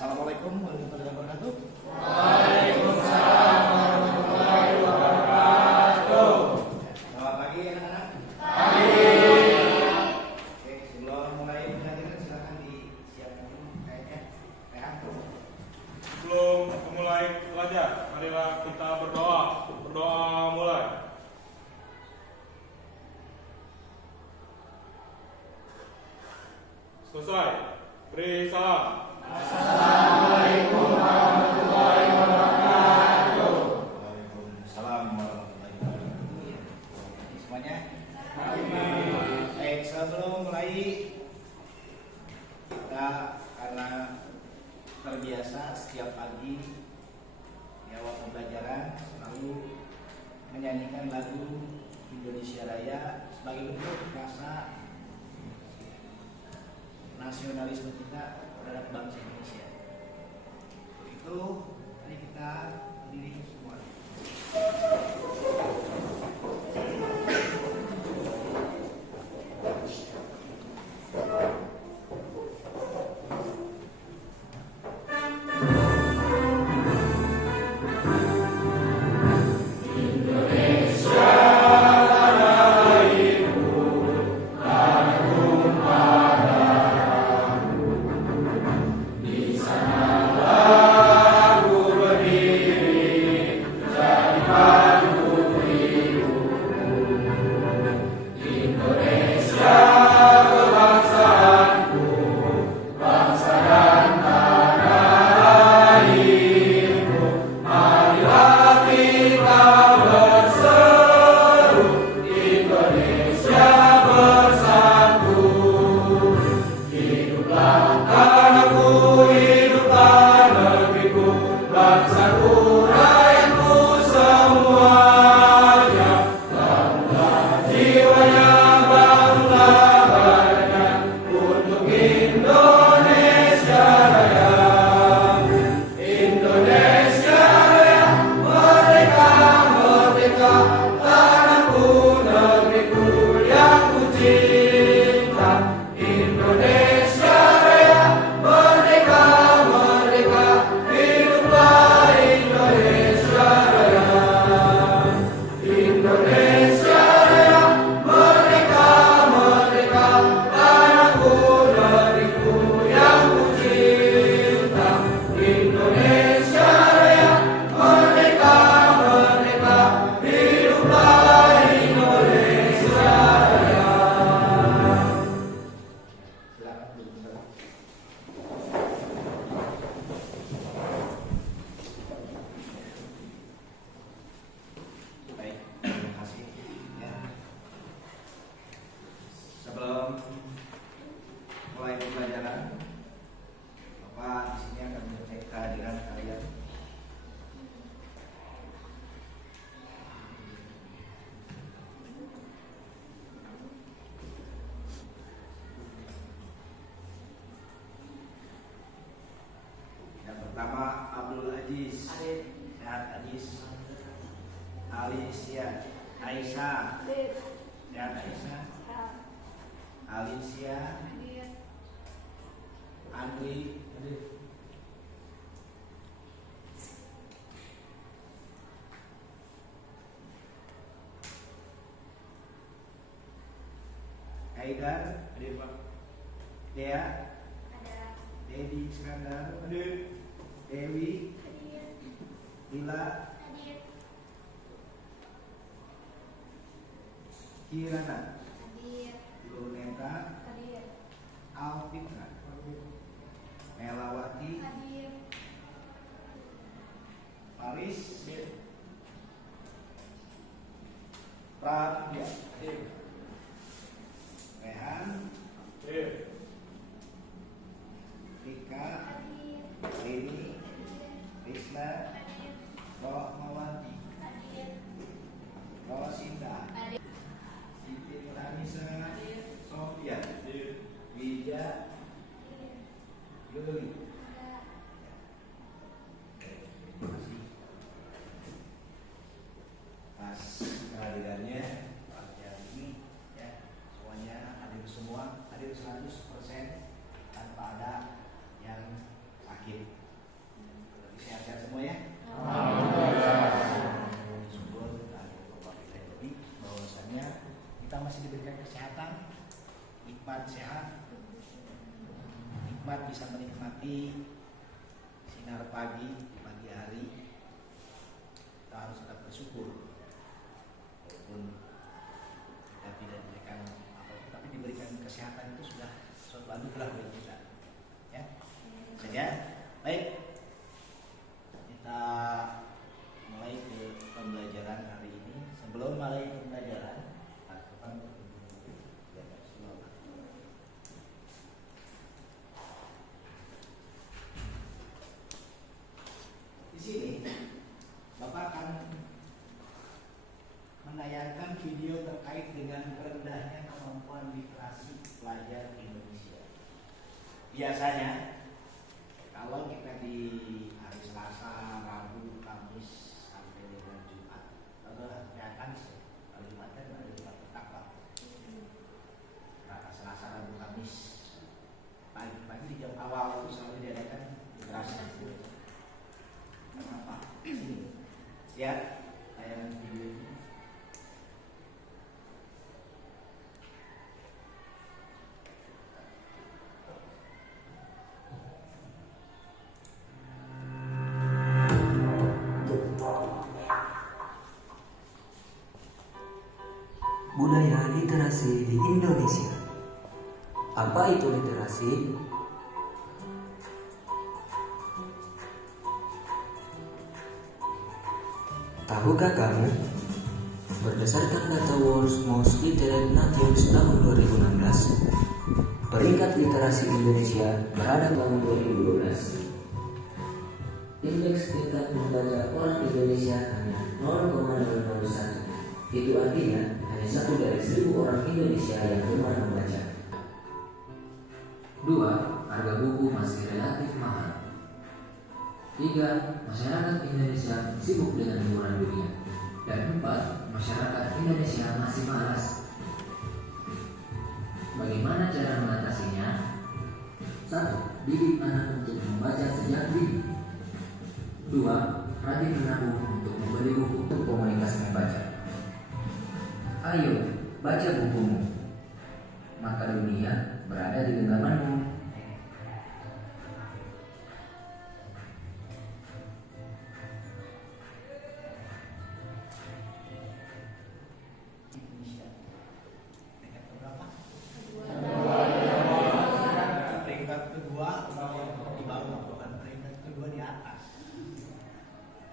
Assalamualaikum warahmatullahi wabarakatuh. Waalaikumsalam warahmatullahi wabarakatuh. Selamat pagi anak-anak. Pagi. Oke, sebelum mulai pelajaran silakan disiapkan dulu kayaknya. Sebelum memulai belajar, marilah kita berdoa. Berdoa mulai. Selesai. Beri salam. Assalamualaikum warahmatullahi wabarakatuh. Waalaikumsalam warahmatullahi wabarakatuh. Semuanya. Baik, sebelum mulai kita karena terbiasa setiap pagi di awal pembelajaran selalu menyanyikan lagu Indonesia Raya sebagai bentuk rasa nasionalisme kita terhadap bangsa Indonesia. Untuk itu, mari kita berdiri semua. Pertama Abdul Aziz, Sehat Aziz, Alicia, Aisyah, Sehat Aisyah, Alicia, Andri, Haidar, Dea, Dedi Iskandar, Dewi, Lila, Kirana, Luneta, Alfitra, Melawati, Paris, Pradya, Rehan, Rika, Rini, Risna, Rohmawati, Rosinda, Siti Nurhanisa, Sofia, Widya, Luli. Terima kasih atas kehadirannya pagi hari ini ya, semuanya hadir semua, hadir 100% tanpa ada yang sakit. menikmati sinar pagi di pagi hari, kita harus tetap bersyukur walaupun kita tidak diberikan apa, tapi diberikan kesehatan itu sudah suatu anugerah bagi kita. Ya, saja. Baik, kita mulai ke pembelajaran hari ini. Sebelum mulai pembelajaran, di sini Bapak akan menayangkan video terkait dengan rendahnya kemampuan literasi pelajar Indonesia. Biasanya kalau kita di hari Selasa, Rabu, Kamis sampai dengan Jumat, atau Kamis, hari Jumat kan hari Jumat bertakwa. Selasa, Rabu, Kamis pagi-pagi di jam awal itu selalu diadakan literasi. Kenapa? Sini. Lihat tayangan video ini. Budaya literasi di Indonesia. Apa itu literasi? Tahukah kamu? Berdasarkan data World's Most Literate Nations tahun 2016, peringkat literasi Indonesia berada tahun 2012. Indeks tingkat membaca orang Indonesia hanya 0,001. Itu artinya hanya 1 dari 1000 orang Indonesia yang gemar membaca. 2. Harga buku masih relatif mahal. 3. Masyarakat Indonesia sibuk dengan hiburan dunia. Dan 4. Masyarakat Indonesia masih malas. Bagaimana cara mengatasinya? 1. Didik anak untuk membaca sejak dini. 2. Rajin menabung untuk membeli buku untuk komunitas membaca. Ayo, baca bukumu, maka dunia berada di genggamanmu. Indonesia peringkat berapa? Peringkat kedua di bawah, bukan peringkat kedua di atas.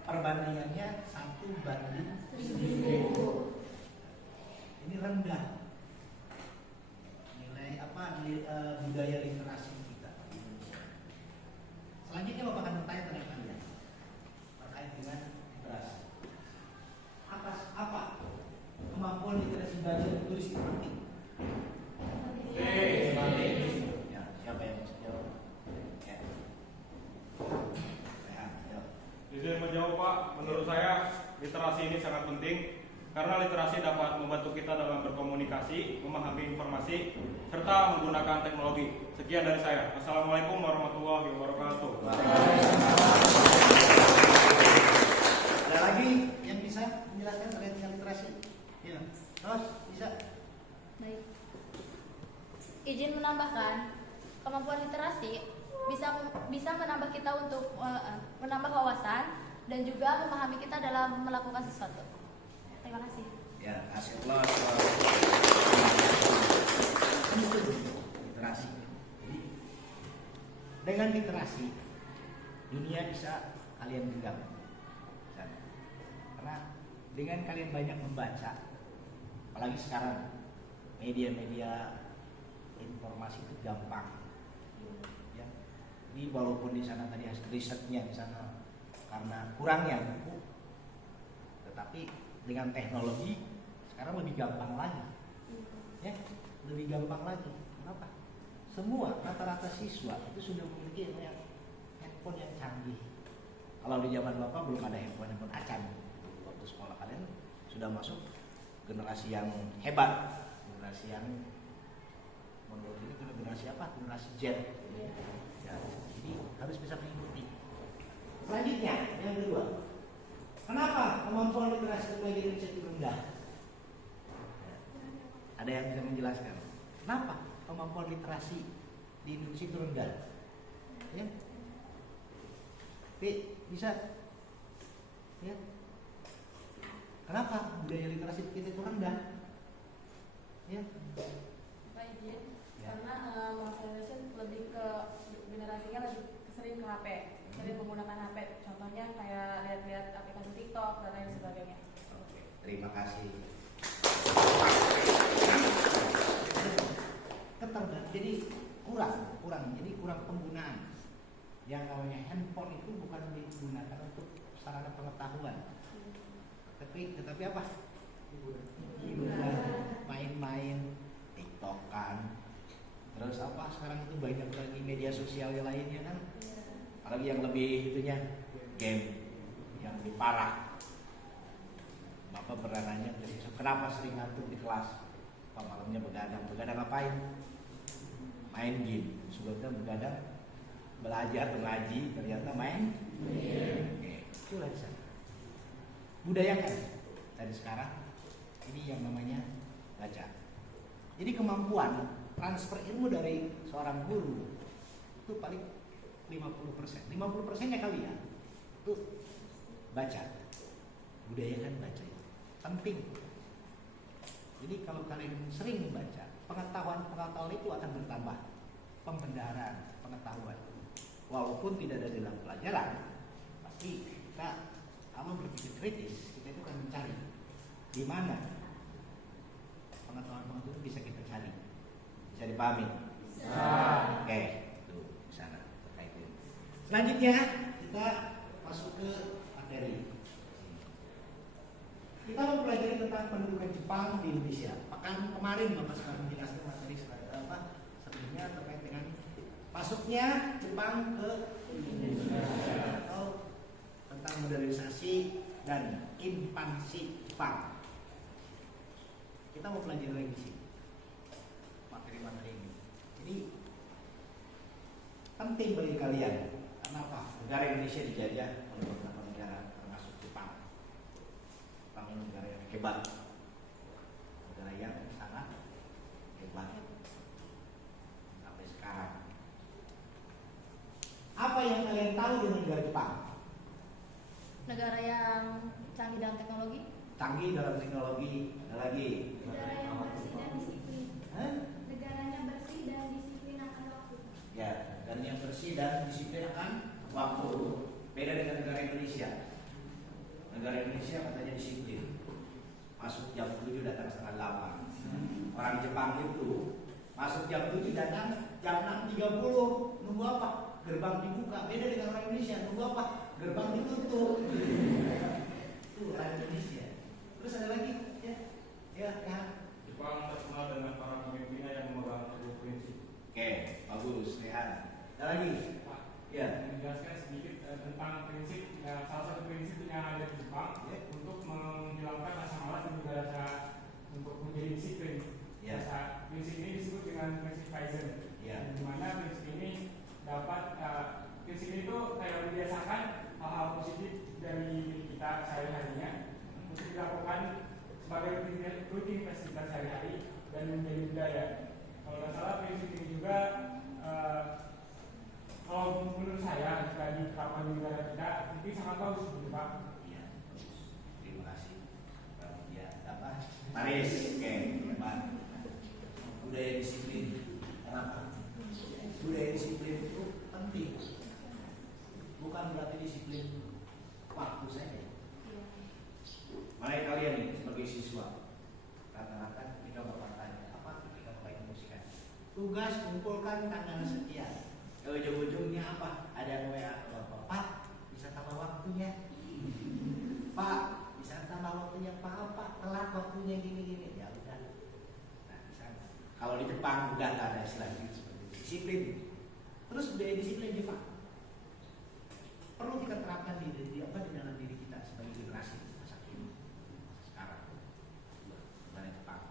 Perbandingannya 1:1000. Ini rendah nilai budaya literasi kita di Indonesia. Selanjutnya Bapak akan bertanya kepada kalian terkait dengan literasi. Apa kemampuan literasi baca dan tulis itu penting? Ya, siapa yang mau jawab? Ya. Jawab. Izin menjawab Pak, menurut saya literasi ini sangat penting karena literasi dapat membantu kita dalam berkomunikasi, memahami informasi, serta menggunakan teknologi. Sekian dari saya. Assalamualaikum warahmatullahi wabarakatuh. Ada lagi yang bisa menjelaskan terkait dengan literasi? Ya, terus bisa. Baik. Izin menambahkan, kemampuan literasi bisa menambah kita untuk menambah wawasan dan juga memahami kita dalam melakukan sesuatu. Terima kasih. Ya, Allah. Literasi. Jadi dengan literasi dunia bisa kalian genggam. Karena dengan kalian banyak membaca, apalagi sekarang media-media informasi itu gampang. Ya. Jadi walaupun di sana tadi risetnya di sana karena kurangnya buku, tetapi dengan teknologi sekarang lebih gampang lagi, ya, lebih gampang lagi. Kenapa? Semua rata-rata siswa itu sudah memiliki handphone yang canggih. Kalau di zaman Bapak belum ada handphone acan. Waktu sekolah kalian sudah masuk generasi yang hebat, generasi yang menurut ini generasi apa? Generasi Z. Ya, jadi harus bisa mengikuti. Selanjutnya yang kedua. Kenapa kemampuan literasi pelajar Indonesia itu rendah? Ada yang bisa menjelaskan? Kenapa kemampuan literasi di Indonesia itu rendah? Tapi bisa, ya. Kenapa budaya literasi kita itu rendah? Ya. Pak izin, Ya. karena Mas Generation lebih ke generasinya lebih sering ke HP, sering menggunakan HP. Contohnya kayak lihat-lihat aplikasi TikTok dan lain sebagainya. Oke, terima kasih. Jadi kurang penggunaan. Yang namanya handphone itu bukan digunakan untuk sarana pengetahuan, tetapi apa? Hiburan, main-main, TikTokan. Terus apa? Sekarang itu banyak lagi media sosial yang lainnya kan. Apalagi yang lebih itunya game, yang lebih parah. Bapak pernah nanya ke siswa, kenapa sering ngantuk di kelas? Pak malamnya begadang ngapain? Main game. Sebetulnya begadang belajar atau ngaji, ternyata main game. Itulah di sana. Budayakan dari sekarang ini yang namanya baca. Jadi kemampuan transfer ilmu dari seorang guru itu paling 50%. 50%-nya kalian itu baca. Budayakan baca itu penting. Jadi kalau kalian sering membaca, pengetahuan itu akan bertambah. Pembendaharaan, pengetahuan. Walaupun tidak ada dalam pelajaran, pasti kita kalau berpikir kritis, kita itu akan mencari di mana pengetahuan itu bisa kita cari. Bisa dipahami? Bisa. Oke, tuh di sana terkait ini. Selanjutnya kita masuk ke materi. Kita mempelajari tentang pendudukan Jepang di Indonesia. Pekan kemarin Bapak sudah menjelaskan materi sebelumnya terkait dengan masuknya Jepang ke Indonesia atau tentang modernisasi dan ekspansi Jepang. Kita mau pelajari lagi di sini materi-materi ini. Jadi penting bagi kalian. Karena apa? Negara Indonesia dijajah oleh beberapa negara termasuk Jepang. Jepang ini negara yang hebat, negara yang sangat hebat sampai sekarang. Apa yang kalian tahu dengan negara Jepang? Negara yang canggih dalam teknologi. Canggih dalam teknologi, ada lagi. Negara yang bersih dan disiplin. Hah? Negaranya bersih dan disiplin akan waktu. Ya, dan yang bersih dan disiplin akan waktu. Beda dengan negara Indonesia. Negara Indonesia katanya disiplin. Masuk jam 7 datang setengah 8. Orang Jepang itu masuk jam 7 datang jam 6.30. Nunggu apa? Gerbang dibuka. Beda dengan orang Indonesia. Nunggu apa? Gerbang ditutup. Itu orang Indonesia. Terus ada lagi? Ya. Jepang terkenal dengan para pemimpinnya yang memegang teguh prinsip. Oke, bagus, Rehan. Ada lagi? Pak, Ya. menjelaskan sedikit tentang prinsip, salah satu prinsip yang ada di Jepang untuk menghilangkan rasa malas dan juga rasa untuk menjadi disiplin. Ya. Prinsip ini disebut dengan prinsip Kaizen. Ya. Di mana prinsip ini dapat prinsip ini tuh kayak membiasakan hal-hal positif dari diri kita sehari-harinya untuk dilakukan sebagai rutinitas kita sehari-hari dan menjadi budaya. Kalau nggak salah prinsip ini juga kalau menurut saya jika diterapkan di negara kita itu sangat bagus gitu Pak. Iya, bagus. Terima kasih. Ya, apa? Maris, oke, hebat. Budaya disiplin. Kenapa? Budaya disiplin itu penting. Bukan berarti disiplin waktu saja. Mana kalian nih sebagai siswa? Rata-rata ketika bapak tanya apa ketika bapak instruksikan tugas kumpulkan tanggal sekian. Ujung-ujungnya apa? Ada WA ke bapak, Pak bisa tambah waktunya. Pak bisa tambah waktunya Pak telat waktunya gini-gini. Ya udah. Nah di sana. Kalau di Jepang udah nggak ada istilah seperti itu. Disiplin. Terus budaya disiplin Jepang perlu kita terapkan di dalam diri kita sebagai generasi masa kini sekarang. Negara Jepang,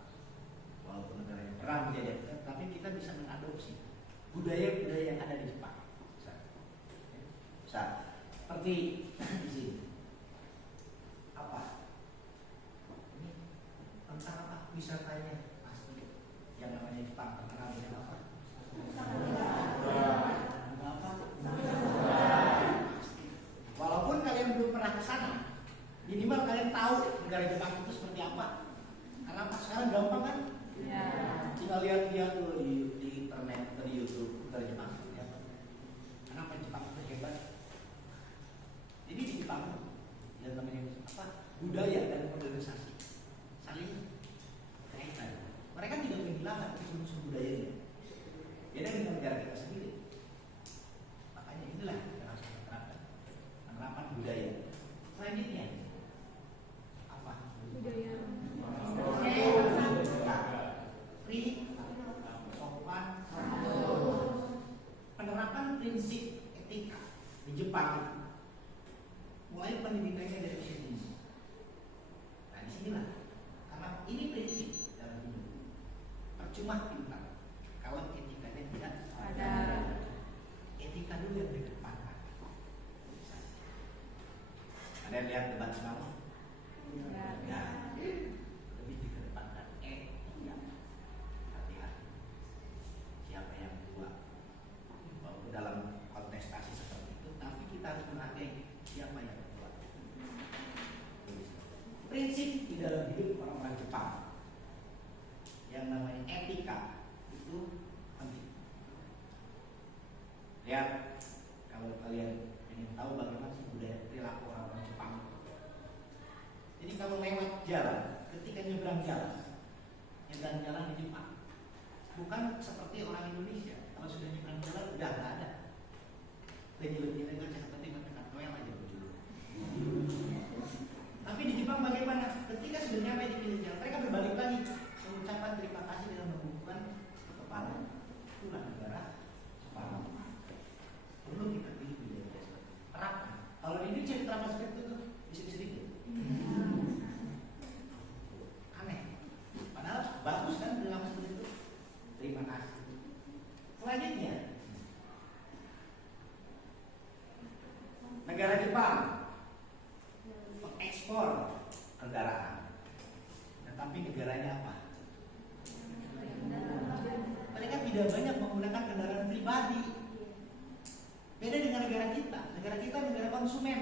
walaupun negara yang pernah menjajah kita, tapi kita bisa mengadopsi budaya-budaya yang ada di Jepang. Bisa. Seperti di sini. Apa? Ini tentang apa? Wisatanya pasti yang namanya Jepang terkenal dengan apa? Apa? Jepang mulai pendidikannya dari usia dini. Nah disinilah, karena ini prinsip dalam hidup. Percuma pintar kalau etikanya tidak ada. Etika dulu yang dikedepankan. Ada yang lihat debat semalam? Ya, lebih dikedepankan etika. Hati-hati. Siapa yang tua? Walaupun dalam kontestasi seperti itu, tapi kita harus menghargai siapa yang tua. Prinsip di dalam hidup orang-orang Jepang yang namanya etika itu penting. Lihat, kalau kalian ingin tahu bagaimana sih budaya perilaku orang-orang Jepang. Jadi kalau lewat jalan, ketika nyebrang jalan di Jepang, bukan seperti orang Indonesia. Kalau sudah nyebrang jalan udah nggak ada. Lenyi-lenyi kan seperti makan toel aja berjulur. Tapi di Jepang bagaimana? Ketika sudah nyampe di pinggir jalan, mereka berbalik lagi mengucapkan terima kasih dengan membungkukkan kepala. Itulah negara Jepang. Perlu kita pilih budaya terapkan. Kalau di Indonesia diterapkan seperti itu, sedikit. Aneh. Padahal bagus kan perilaku seperti itu. Terima kasih. Selanjutnya, negara Jepang mengekspor kendaraan. Tetapi negaranya apa? Mereka tidak banyak menggunakan kendaraan pribadi. Beda dengan negara kita. Negara kita negara konsumen.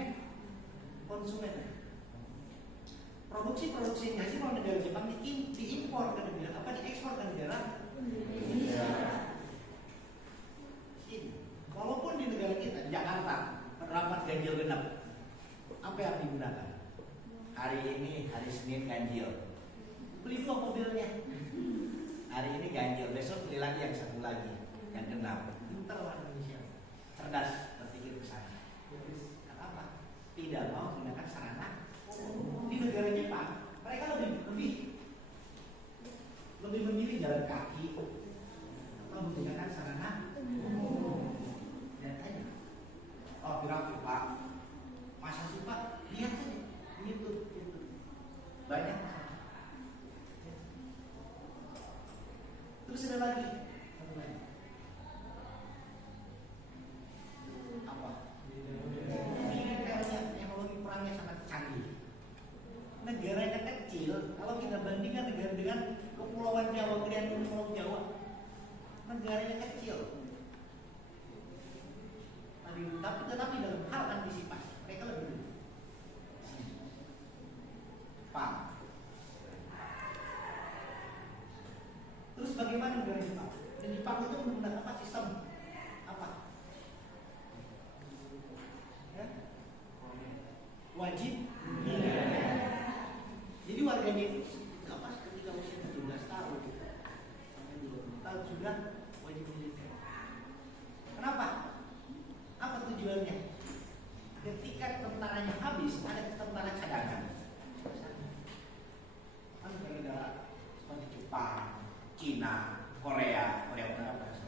Produksi hasil kalau negara Jepang diimpor ke negara diekspor ke negara Indonesia. Walaupun di negara kita di Jakarta penerapan ganjil genap, apa yang digunakan? Hari ini hari Senin ganjil, beli 2 mobilnya. Hari ini ganjil, besok beli lagi yang satu lagi yang genap. Pintar orang Indonesia, cerdas berpikir ke sana. Kenapa? Tidak mau menggunakan sarana. Di negara Jepang mereka lebih memilih jalan kaki atau menggunakan sarana. Dan tanya, oh bilang Pak, masa sih Pak? Lihat saja, gitu. Banyak. Terus ada lagi. Apa? Militernya, teknologi perangnya sangat canggih. Negaranya kecil, kalau kita bandingkan negara dengan kepulauan Jawa, kemudian Pulau Jawa, negaranya kecil. Tetapi dalam hal antisipasi mereka lebih dulu. Jepang. Terus bagaimana negara Jepang? Di Jepang itu menggunakan apa sistem? Apa? Ya? Wajib militer. Jadi warganya itu ketika usia 17 tahun sampai 20 tahun sudah wajib militer. Kenapa? Apa tujuannya? Ketika tentaranya habis, ada tentara cadangan. Kan negara seperti Jepang, Cina, Korea Utara berasa.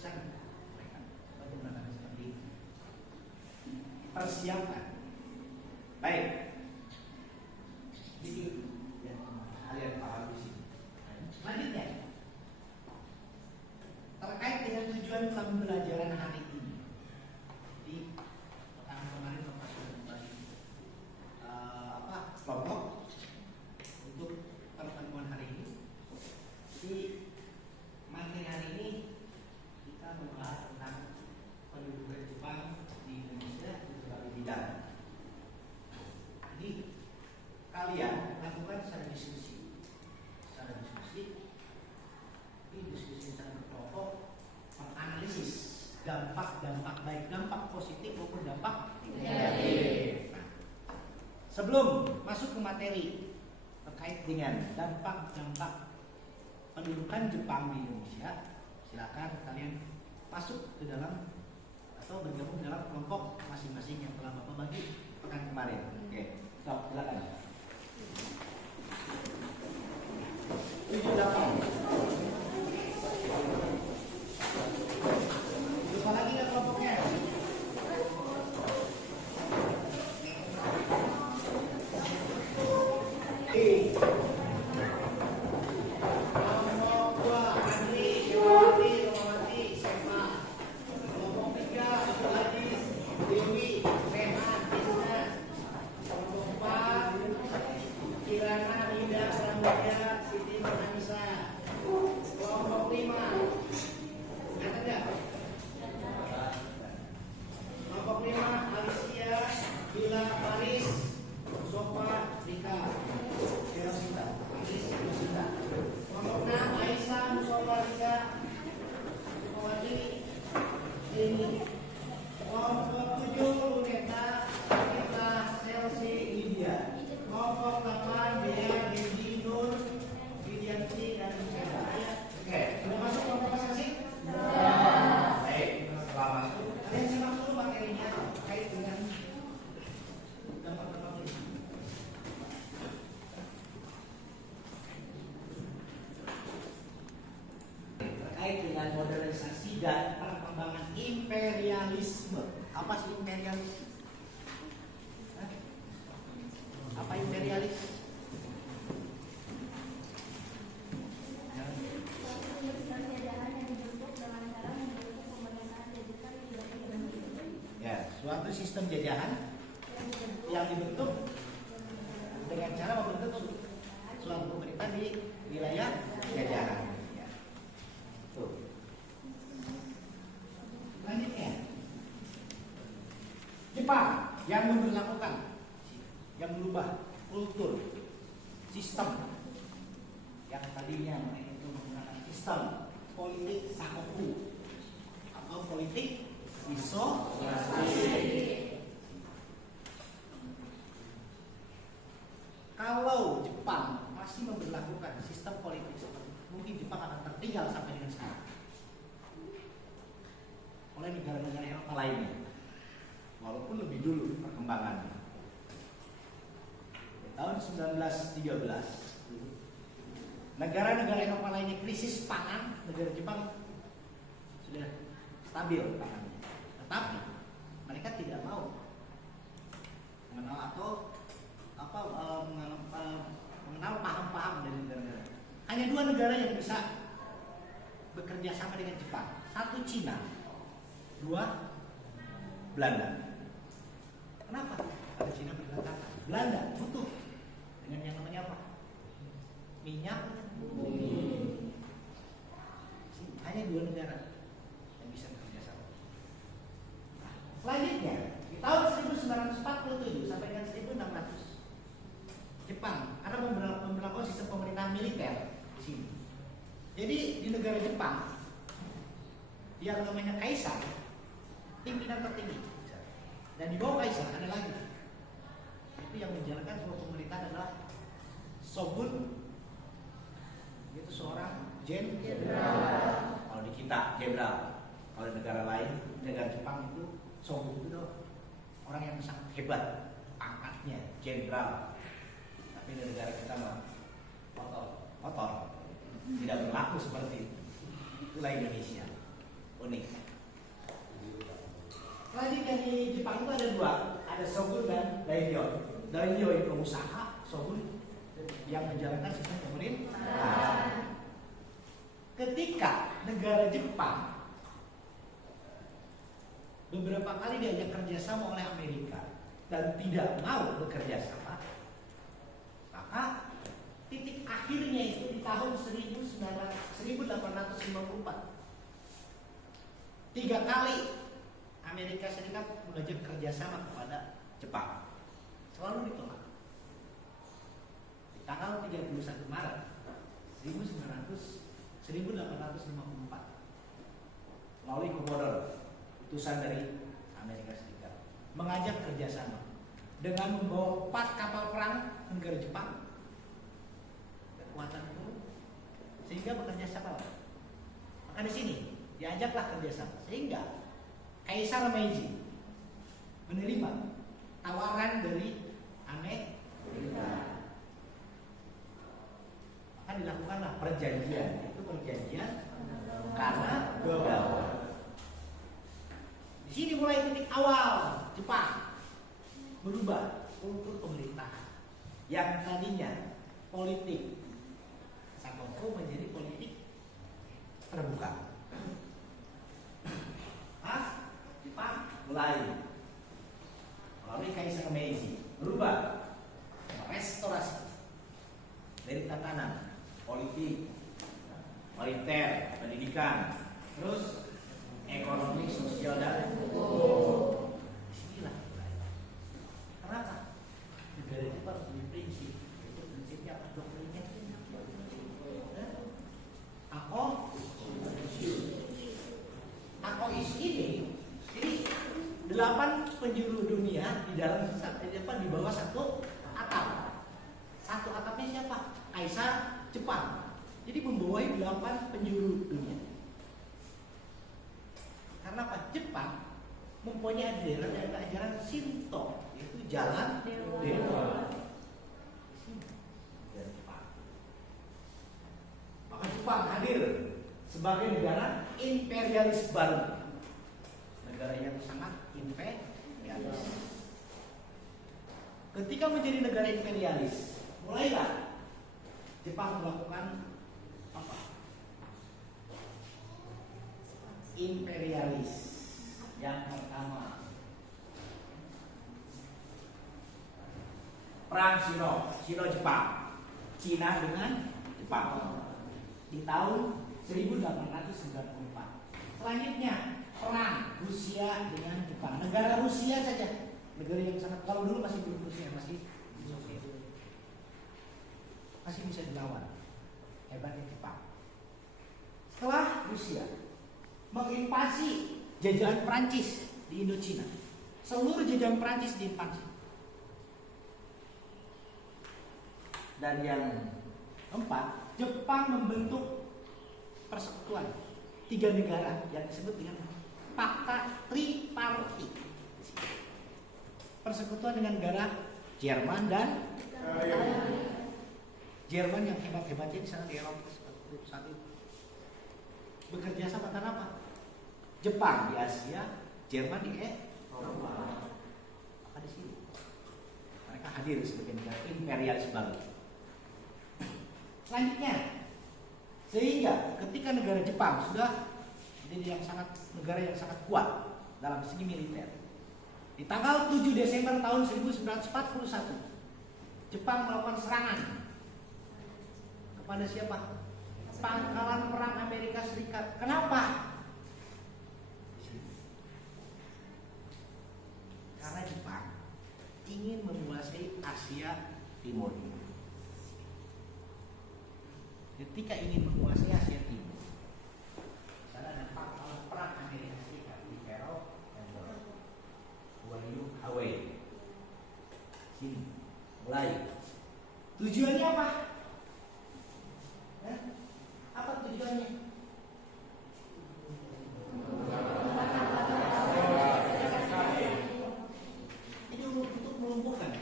Sana mereka menggunakan seperti itu. Persiapan. Baik. Jadi ya, kalian paham di sini. Selanjutnya, terkait dengan tujuan pembelajaran hari ini. Di pekan kemarin Bapak sudah membagi kelompok untuk pertemuan hari ini. Di materi hari ini kita membahas tentang pendudukan Jepang di Indonesia di berbagai bidang. Jadi kalian lakukan secara diskusi, ini diskusi secara berkelompok, menganalisis dampak baik dampak positif maupun dampak negatif. Nah, sebelum masuk ke materi terkait dengan dampak pendudukan Jepang di Indonesia, silakan kalian masuk ke dalam atau bergabung dalam kelompok masing-masing yang telah Bapak bagi pekan kemarin. Oke, silakan. 7-8. Lupa lagi nggak kelompoknya? modernisasi dan perkembangan imperialisme. Apa sih imperialisme? Hah? Apa imperialis? Sistem jajahan yang dibentuk dengan cara membentuk pemerintahan jajahan di wilayah tertentu. Ya, suatu sistem jajahan yang dibentuk dengan cara membentuk suatu pemerintah di wilayah jajahan. Ya. Tuh. Selanjutnya, Jepang yang memperlakukan, yang merubah kultur, sistem yang tadinya mereka itu menggunakan sistem politik sakoku atau politik isolasi. Kalau Jepang masih memperlakukan sistem politik seperti itu, mungkin Jepang akan tertinggal sampai dengan sekarang oleh negara-negara Eropa lainnya, walaupun lebih dulu perkembangannya. Di tahun 1913, negara-negara Eropa lainnya krisis pangan, negara Jepang sudah stabil pangannya, tetapi mereka tidak mau mengenal atau mengenal paham-paham dari negara-negara. Hanya dua negara yang bisa bekerja sama dengan Jepang. Satu Cina, dua Belanda. Kenapa? Karena Cina berkata Belanda butuh dengan yang namanya apa? Minyak bumi. Hanya dua negara yang bisa bekerja sama. Selanjutnya, di tahun 1947 sampai dengan 1600, Jepang karena memperlakukan sistem pemerintahan militer di sini. Jadi di negara Jepang yang namanya kaisar, pimpinan tertinggi, dan di bawah kaisar ada lagi. Itu yang menjalankan sebuah pemerintahan adalah shogun, itu seorang jenderal. Kalau di kita jenderal, kalau di negara lain, negara Jepang itu shogun itu orang yang sangat hebat, pangkatnya jenderal. Tapi di negara kita mah kotor, tidak berlaku seperti itu. Itulah Indonesia, unik. Selanjutnya di Jepang itu ada dua, ada shogun dan daimyo. Daimyo itu pengusaha, shogun yang menjalankan sistem pemerintahan. Ketika negara Jepang beberapa kali diajak kerjasama oleh Amerika dan tidak mau bekerja sama, maka titik akhirnya itu di tahun 1854. 3 kali Amerika Serikat mengajak kerjasama kepada Jepang, selalu ditolak. Di tanggal 31 Maret 1854 melalui Commodore, utusan dari Amerika Serikat mengajak kerjasama dengan membawa 4 kapal perang negara Jepang, kekuatan itu, sehingga bekerja sama. Maka di sini diajaklah kerjasama, sehingga Kaisar Meiji menerima tawaran dari Amerika. Maka dilakukanlah perjanjian, itu perjanjian Kanagawa. Di sini mulai titik awal Jepang berubah kultur pemerintahan yang tadinya politik sakoku menjadi politik terbuka. Jepang mulai melalui Kaisar Meiji berubah, restorasi dari tatanan politik, militer, pendidikan, terus ekonomi, sosial, dan hukum. Disinilah mulai. Kenapa? Negara Jepang punya prinsip. Itu prinsipnya apa? Doktrinnya. Akois ini, jadi 8 penjuru dunia di dalam di bawah satu atap. Satu atapnya siapa? Kaisar Jepang. Jadi membawahi 8 penjuru dunia. Karena apa? Jepang mempunyai ajaran Shinto, yaitu jalan dewa. Maka Jepang hadir sebagai negara imperialis baru. Negara yang sangat imperialis. Ketika menjadi negara imperialis, mulailah Jepang melakukan apa? Imperialis. Yang pertama, perang Sino-Jepang, Cina dengan Jepang di tahun 1894. Selanjutnya perang Rusia dengan Jepang. Negara Rusia saja, negara yang sangat, kalau dulu masih belum Rusia, masih Soviet, masih bisa dilawan. Hebatnya Jepang. Setelah Rusia menginvasi jajahan Prancis di Indochina, seluruh jajahan Prancis diinvasi. Dan yang keempat, Jepang membentuk persekutuan 3 negara yang disebut dengan Fakta Tripartit. Persekutuan dengan negara Jerman dan Jerman yang hebat-hebatnya di sana di Eropa saat itu. Bekerja sama karena apa? Jepang di Asia, Jerman di Eropa. Maka di sini mereka hadir sebagai negara imperialis baru. Selanjutnya, sehingga ketika negara Jepang sudah menjadi negara yang sangat kuat dalam segi militer, di tanggal 7 Desember tahun 1941, Jepang melakukan serangan kepada siapa? Pangkalan perang Amerika Serikat. Kenapa? Karena Jepang ingin menguasai Asia Timur. Ketika ingin menguasai Asia Timur, sana ada pangkalan perang Amerika Serikat di Pearl Harbor, Hawaii. Sini, mulai. Tujuannya apa? Apa tujuannya? Ini untuk melumpuhkan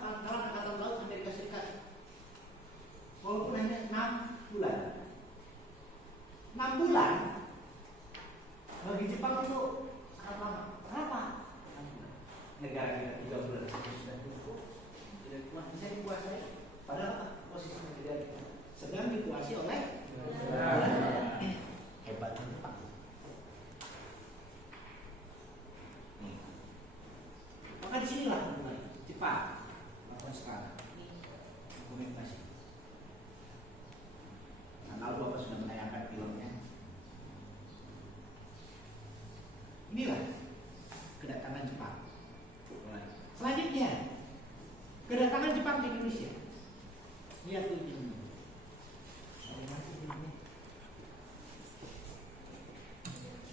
pangkalan angkatan laut Amerika Serikat. Walaupun hanya 6 bulan. 6 bulan bagi Jepang itu sangat lama. Kenapa? Negara kita 3 bulan sudah cukup, tidak kuat bisa dikuasai. Padahal posisi negara kita sedang dikuasai oleh hebat Jepang. Maka disinilah mulai Jepang melakukan sekarang ini dokumentasi. Lalu Bapak sudah menayangkan filmnya. Inilah kedatangan Jepang. Selanjutnya, kedatangan Jepang di Indonesia. Lihat ini.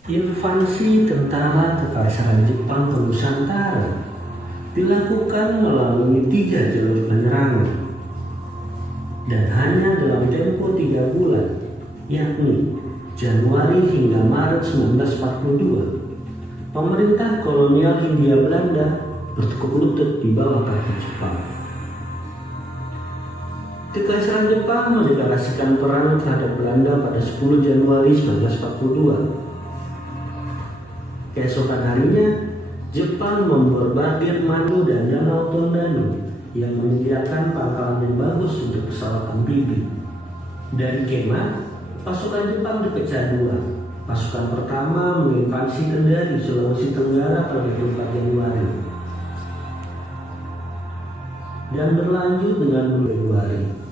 Invasi tentara kekaisaran Jepang ke Nusantara dilakukan melalui 3 jalur penyerangan dan hanya dalam tempo 3 bulan, yakni Januari hingga Maret 1942, pemerintah kolonial Hindia Belanda bertekuk lutut di bawah kaki Jepang. Kekaisaran Jepang mendeklarasikan perang terhadap Belanda pada 10 Januari 1942. Keesokan harinya, Jepang membombardir Manado dan Danau Tondano yang menyediakan pangkalan yang bagus untuk pesawat amfibi. Dari kemah, pasukan Jepang dipecah 2. Pasukan pertama menginvasi Kendari, Sulawesi Tenggara pada 24 Januari dan berlanjut dengan Februari.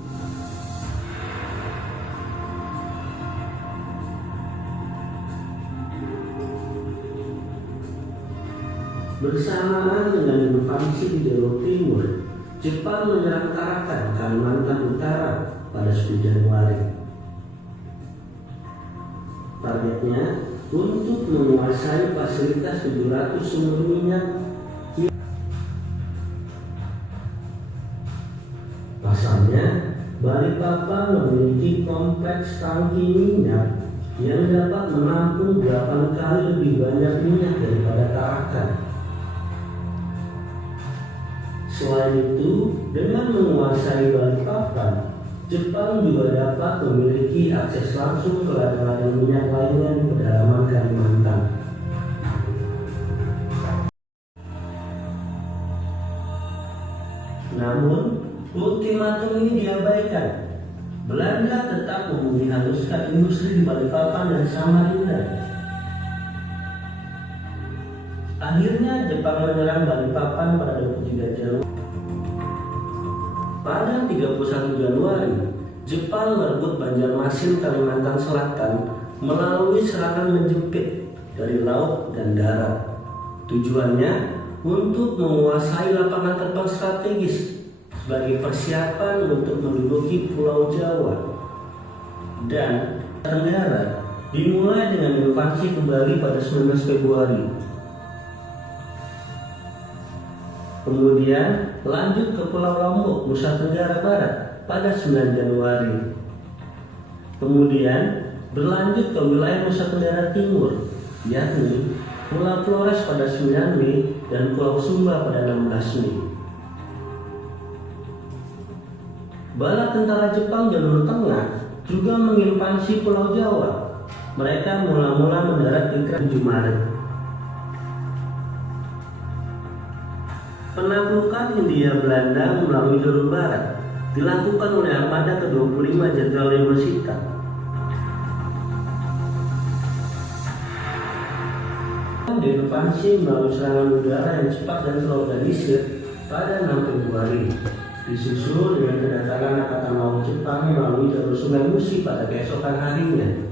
Bersamaan dengan invasi di Jalur Timur, Jepang menyerang Tarakan, Kalimantan Utara pada 10 Januari. Targetnya untuk menguasai fasilitas 700 sumber minyak. Pasalnya, Balikpapan memiliki kompleks tangki minyak yang dapat menampung 8 kali lebih banyak minyak daripada Tarakan. Selain itu, dengan menguasai Balikpapan, Jepang juga dapat memiliki akses langsung ke ladang-ladang minyak lainnya di pedalaman Kalimantan. Namun, ultimatum ini diabaikan. Belanda tetap menghaluskan industri di Balikpapan dan Samarinda. Akhirnya Jepang menyerang Balikpapan pada 23 Januari. Pada 31 Januari, Jepang merebut Banjarmasin, Kalimantan Selatan melalui serangan menjepit dari laut dan darat. Tujuannya untuk menguasai lapangan terbang strategis sebagai persiapan untuk menduduki Pulau Jawa. Dan Tenggara dimulai dengan invasi kembali pada 19 Februari. Kemudian lanjut ke Pulau Lombok, Nusa Tenggara Barat pada 9 Januari. Kemudian berlanjut ke wilayah Nusa Tenggara Timur, yakni Pulau Flores pada 9 Mei dan Pulau Sumba pada 16 Mei. Bala tentara Jepang Jalur Tengah juga menginvasi Pulau Jawa. Mereka mula-mula mendarat di 7 Maret. Penaklukan Hindia Belanda melalui jalur barat dilakukan oleh armada ke-25 Jenderal Yamashita. Diinvasi melalui serangan udara yang cepat dan terorganisir pada 6 Februari, disusul dengan kedatangan Angkatan Laut Jepang melalui jalur Sungai Musi pada keesokan harinya.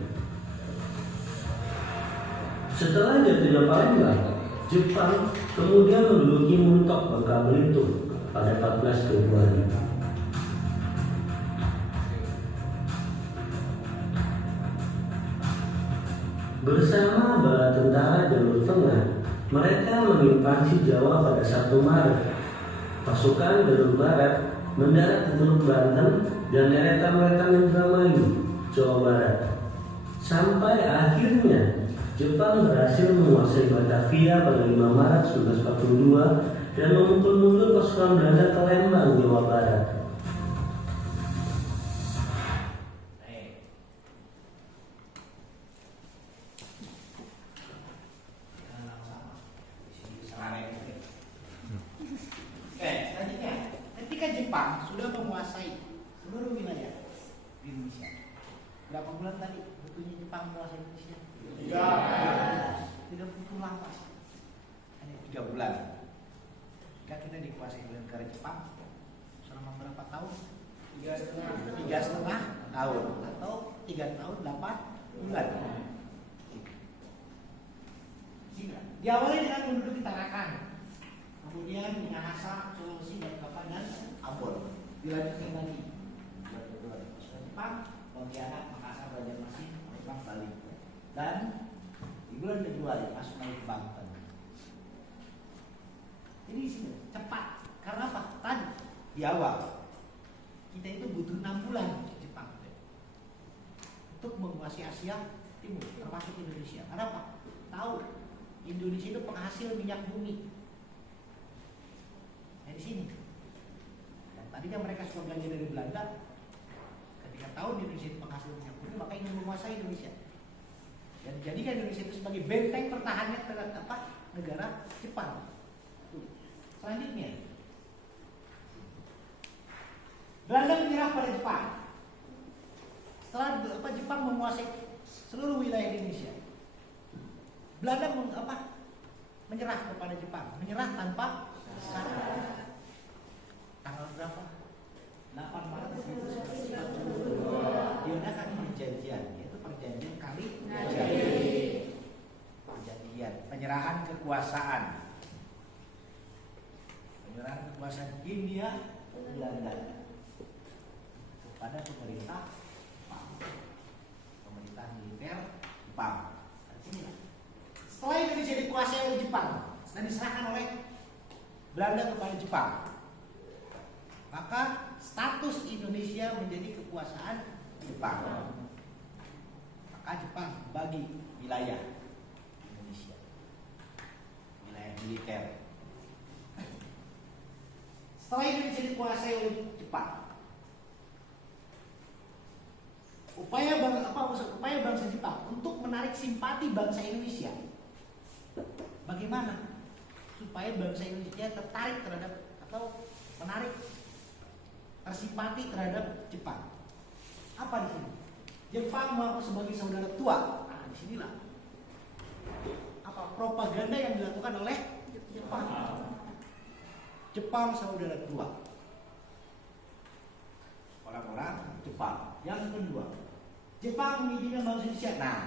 Setelah jatuhnya Palembang, Jepang kemudian menduduki Muntok, Bangka Belitung pada 14 Februari. Bersama bala tentara Jalur Tengah, mereka menginvasi Jawa pada 1 Maret. Pasukan Jalur Barat mendarat di Teluk Banten dan eretan-eretan Indramayu, Jawa Barat. Sampai akhirnya Jepang berhasil menguasai Batavia pada 5 Maret 1942 dan memukul mundur pasukan Belanda ke Lembang, Jawa Barat. Selanjutnya, ketika Jepang sudah menguasai seluruh wilayah di Indonesia, berapa bulan tadi butuhnya Jepang menguasai Indonesia? Tidak butuh lama, hanya 3 bulan. Jika kita dikuasai oleh negara Jepang selama berapa tahun? 3,5 tahun atau 3 tahun 8 bulan. Diawali dengan menduduki Tarakan, kemudian Minahasa, Sulawesi, Balikpapan, dan Ambon. Dilanjutkan lagi pasukan Jepang, Pontianak, Makassar, Banjarmasin, Palembang, Bali. Dan di bulan Februari masuk lagi ke Banten. Jadi sini cepat. Karena apa? Tadi di awal kita itu butuh 6 bulan Jepang untuk menguasai Asia Timur, termasuk Indonesia. Karena apa? Tahu Indonesia itu penghasil minyak bumi. Dari sini. Dan tadinya mereka suka belanja dari Belanda. Ketika tahu Indonesia itu penghasil minyak bumi, maka ingin menguasai Indonesia. Dan dijadikan Indonesia itu sebagai benteng pertahanan terhadap negara Jepang. Selanjutnya, Belanda menyerah pada Jepang. Setelah Jepang menguasai seluruh wilayah Indonesia, Belanda menyerah kepada Jepang, menyerah tanpa syarat. Tanggal berapa? 8 Maret 1942 diadakan perjanjian, yaitu perjanjian Perjanjian penyerahan kekuasaan. Penyerahan kekuasaan Hindia Belanda kepada pemerintah Jepang, pemerintah militer Jepang. Setelah Indonesia dikuasai oleh Jepang dan diserahkan oleh Belanda kepada Jepang, maka status Indonesia menjadi kekuasaan Jepang. Maka Jepang bagi wilayah Indonesia, wilayah militer. Setelah Indonesia dikuasai oleh Jepang, upaya bangsa Jepang untuk menarik simpati bangsa Indonesia. Bagaimana supaya bangsa Indonesia tertarik terhadap atau menarik tersimpati terhadap Jepang? Apa di sini? Jepang mengaku sebagai saudara tua. Nah, disinilah apa propaganda yang dilakukan oleh Jepang. Jepang saudara tua. Orang-orang Jepang. Yang kedua, Jepang mengizinkan bangsa Indonesia. Nah,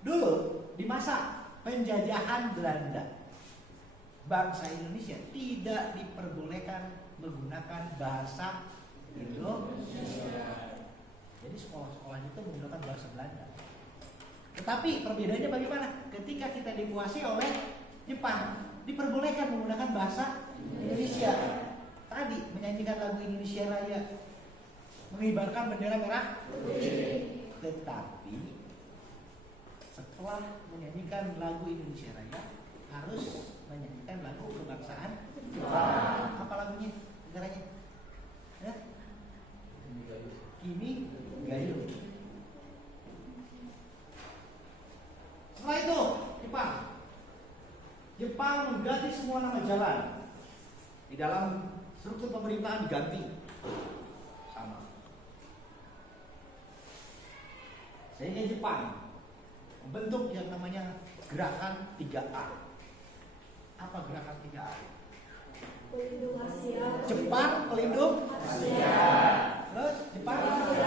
dulu di masa penjajahan Belanda, bangsa Indonesia tidak diperbolehkan menggunakan bahasa Indonesia. Jadi sekolah-sekolah itu menggunakan bahasa Belanda. Tetapi perbedaannya bagaimana? Ketika kita dikuasai oleh Jepang, diperbolehkan menggunakan bahasa Indonesia. Tadi menyanyikan lagu Indonesia Raya, mengibarkan bendera merah putih. Tetapi setelah menyanyikan lagu Indonesia Raya, harus menyanyikan lagu kebangsaan Jepang. Apa lagunya? Negaranya? Ya? Kimi Gayo. Setelah itu, Jepang mengganti semua nama jalan. Di dalam struktur pemerintahan diganti. Sama. Sehingga Jepang membentuk yang namanya Gerakan 3A. Apa Gerakan 3A? Pelindung Asia. Jepang pelindung Asia. Terus Jepang Asia.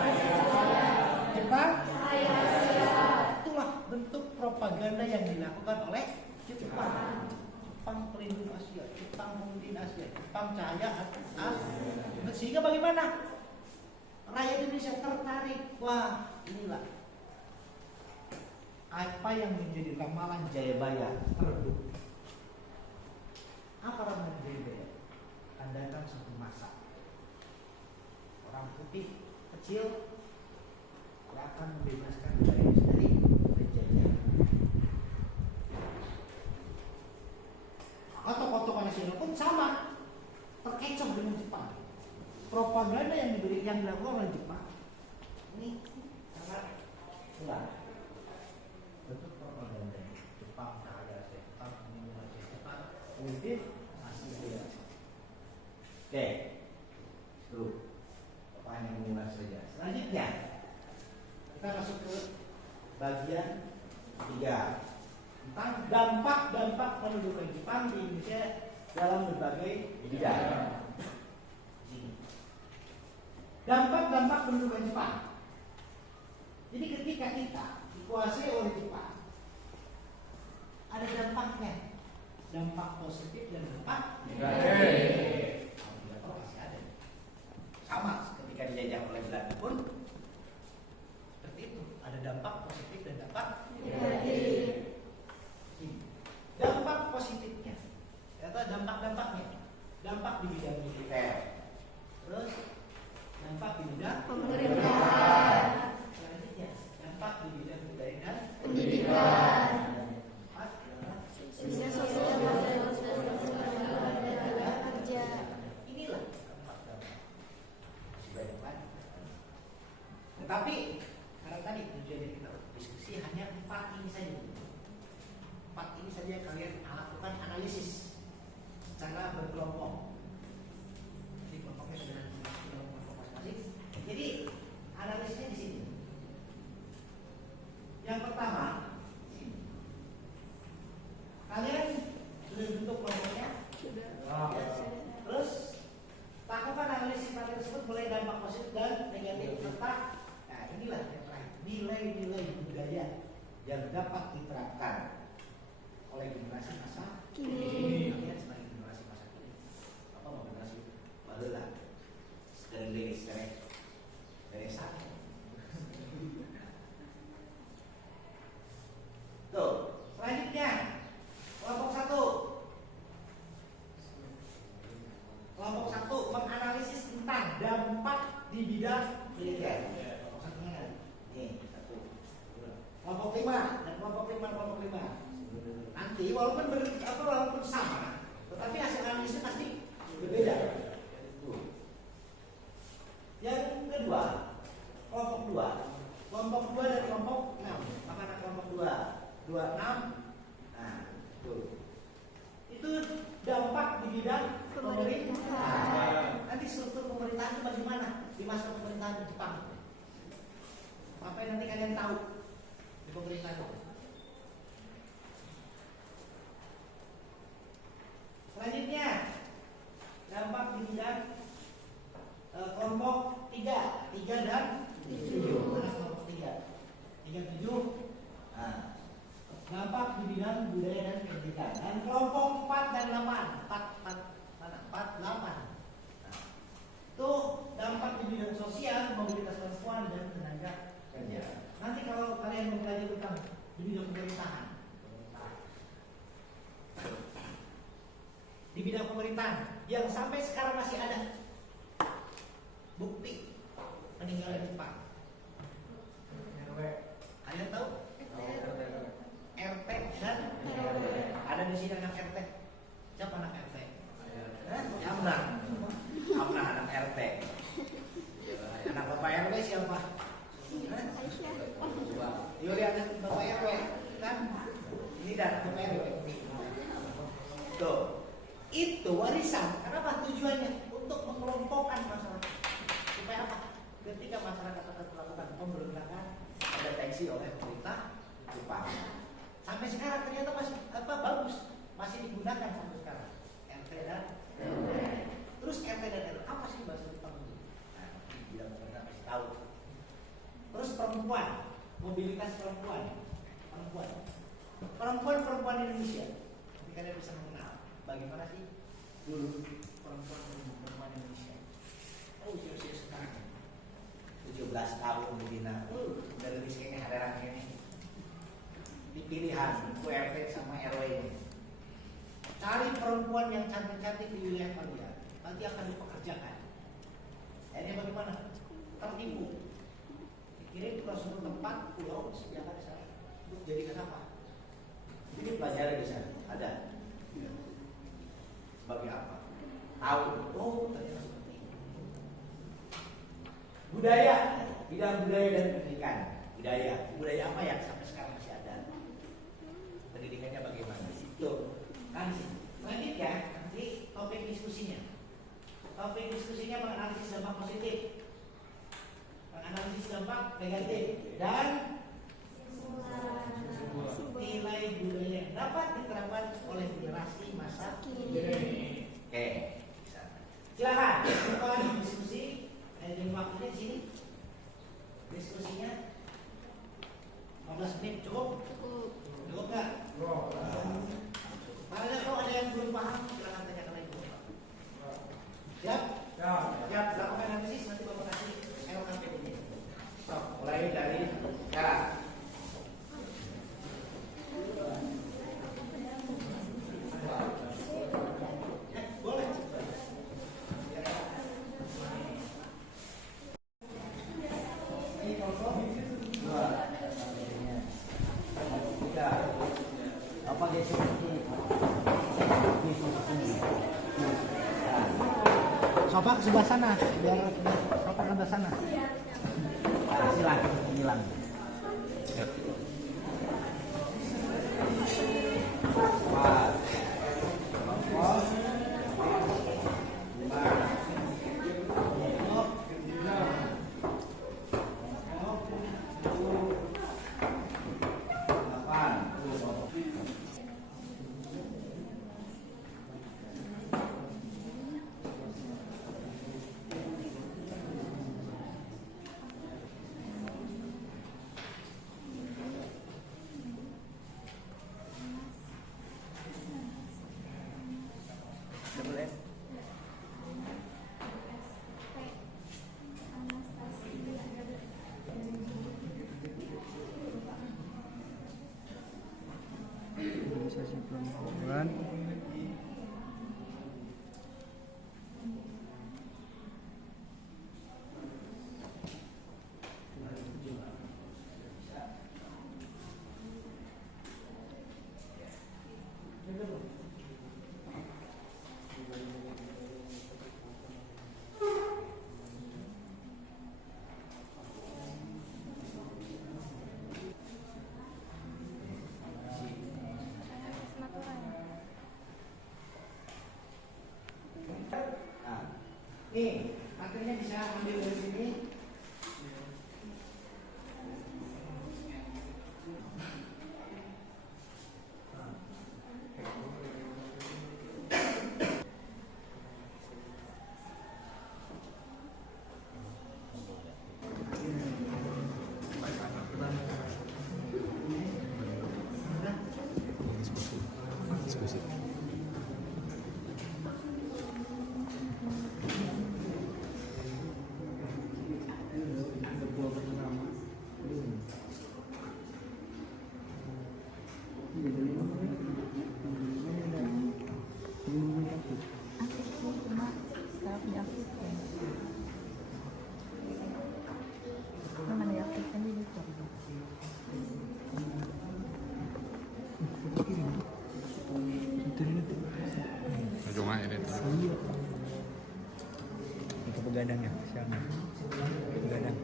Itulah bentuk propaganda yang dilakukan oleh Jepang. Jepang pelindung Asia, Jepang pemimpin Asia, Jepang cahaya Asia. Sehingga bagaimana? Rakyat Indonesia tertarik. Wah, inilah apa yang menjadi ramalan Jayabaya terbukti. Apa ramalan Jayabaya? Andaikan suatu masa orang putih kecil akan membebaskan wilayah dari penjajahan. Tokoh-tokoh nasional pun sama, terkecoh dengan Jepang. Propaganda yang dilakukan oleh Jepang ini sangat jelas. Bentuk propaganda Jepang cahaya, Jepang Indonesia, Jepang pemimpin Asia. Oke, tuh apa yang mengulas saja. Selanjutnya kita masuk ke bagian 3 tentang dampak-dampak pendudukan Jepang di Indonesia dalam berbagai bidang. Dampak-dampak pendudukan Jepang. Jadi ketika kita dikuasai oleh Jepang, ada dampaknya, dampak positif dan dampak negatif. Masih ada. Sama ketika dijajah oleh Belanda pun seperti itu, ada dampak positif dan dampak negatif. Dampak positifnya, atau dampak-dampaknya, dampak di bidang militer, terus dampak di bidang pemerintahan, selanjutnya dampak di bidang budaya dan pendidikan, Sosial kerja. Inilah dampak-dampak. Masih banyak lagi. Tetapi karena tadi tujuannya kita diskusi hanya 4 ini saja. 4 ini saja kalian lakukan analisis secara berkelompok. Jadi kelompoknya sudah kelompok masing-masing. Jadi analisisnya di sini. Yang pertama, sini. Kalian sudah bentuk kelompoknya? Sudah. Ya. Terus lakukan analisis materi tersebut mulai dampak positif dan negatif serta inilah yang terakhir, nilai-nilai budaya yang dapat diterapkan oleh generasi masa kini. Kalian sebagai generasi masa kini, apa mau generasi baru lah, dari sana. Tuh, selanjutnya kelompok 1. Kelompok 1 menganalisis tentang dampak di bidang militer. Kelompok 1-nya nih 1. Kelompok 5 dan kelompok 5. Nanti walaupun bidang pemerintahan. Nanti struktur pemerintahan itu bagaimana di masa pemerintahan Jepang? Apa yang nanti kalian tahu di pemerintahan itu? Selanjutnya, dampak di bidang kelompok 3 dan 7. Mana kelompok 3? 3, 7. Nah, dampak di bidang budaya dan pendidikan. Dan kelompok 4 dan 8. 4, 8. Nah, itu dampak di bidang sosial, mobilitas perempuan dan tenaga kerja. Nanti kalau kalian mempelajari tentang di bidang pemerintahan, di bidang pemerintahan yang sampai sekarang masih ada bukti peninggalan Jepang. Kalian tahu? RT dan ada di sini anak RT. Siapa anak RT? Amnah. Amnah anak RT. Anak Bapak RW siapa? Yuri anak Bapak RW kan? Ini dan Bapak RW. Tuh. Itu warisan. Kenapa? Tujuannya untuk mengelompokkan masyarakat. Supaya apa? Ketika masyarakat akan melakukan pemberontakan, ada tensi oleh pemerintah Jepang. Sampai sekarang ternyata masih bagus, masih digunakan sampai sekarang. RT dan RW. Terus RT dan RW apa sih bahasa Jepang itu? Nah, bidang pemerintah masih tahu. Terus perempuan, mobilitas perempuan Indonesia. Jadi kalian bisa mengenal bagaimana sih dulu perempuan Indonesia. Usia sekarang 17 tahun Medina. Dari sini ada ini. Dipilihan URT sama RW ini. Cari perempuan yang cantik-cantik di wilayah kalian. Nanti akan dipekerjakan. Akhirnya bagaimana? Tertipu. Dikirim ke suatu tempat pulau disediakan di sana. Untuk jadikan apa? Ini pelajari di sana. Ada. Sebagai apa? Tahu. Oh, ternyata seperti ini. Budaya, bidang budaya dan pendidikan. Budaya apa yang sampai sekarang masih ada? Pendidikannya bagaimana? Itu kan selanjutnya nanti topik diskusinya. Topik diskusinya menganalisis dampak positif, menganalisis dampak negatif, dan nilai budaya yang dapat diterapkan oleh generasi masa kini. Oke, silakan. Kita lagi diskusi. Ada waktunya di sini. Diskusinya 15 menit cukup? Cukup nggak? Kalau ada yang belum paham, silakan tanyakan lagi. Siap? Siap. Lakukan analisis nanti bapak kasih LKPD. Mulai dari sekarang. Boleh. Apa geser sini? Sofa ke sebelah sana, biar sofa ke sebelah sana. Nah, silakan hilang. Nih, materinya bisa ambil dari sini. Itu begadang ya, siapa? Begadang.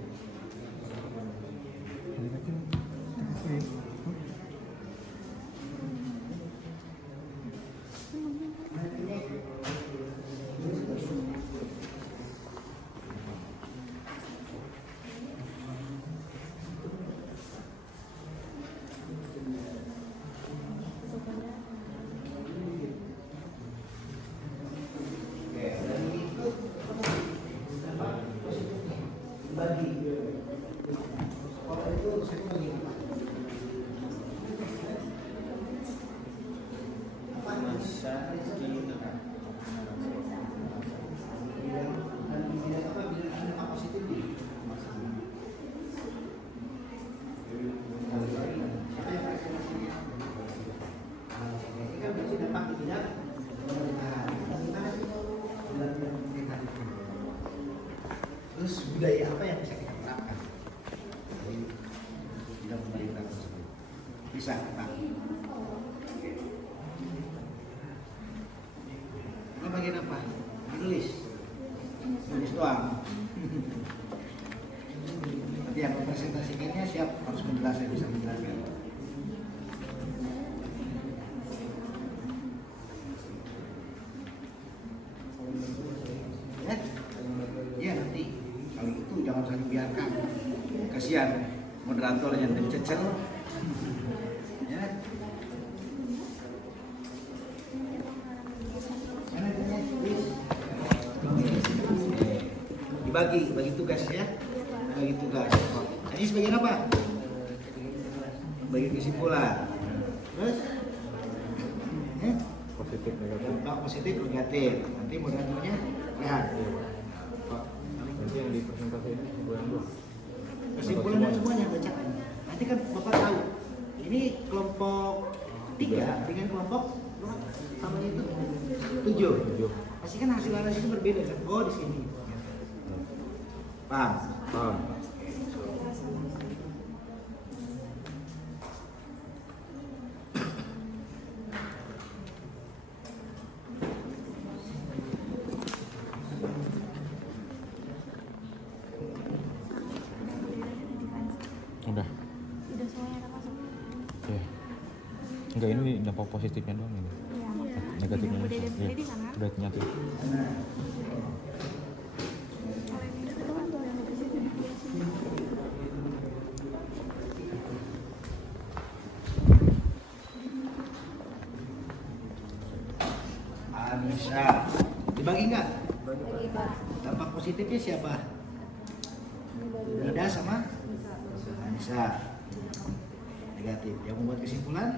Terus budaya apa yang bisa kita terapkan dari bidang pemerintahan tersebut? Bisa, Pak. Ini bagian apa? Menulis. Menulis doang. Nanti yang presentasikannya siap harus menjelaskan, bisa menjelaskan. Ya nanti kalau itu jangan usah dibiarkan, kasihan moderatornya dan cecel ya. Dibagi tugas ya, bagi tugas. Ini sebagian apa? Bagi kesimpulan. Terus Positif negatif. dampak positif negatif. Nanti moderatornya lihat. Nanti yang dipresentasikan kesimpulan doang. Kesimpulannya semuanya baca. Nanti kan Bapak tahu. Ini kelompok 3 dengan kelompok sama itu 7. Pasti kan hasil analisis itu berbeda kan? Oh di sini. Paham? Paham. Udah. Udah semuanya udah masuk. Ya. Enggak, ini dampak positifnya doang ini. Iya, maksudnya. Negatifnya Udah masuk. sendiri di sana. Udah nyatu. Kalau yang ini itu kan tuh yang di sini. Anissa. Dibagi nggak? Dampak positifnya siapa? Ida sama Anissa. Negatif. Yang membuat kesimpulan?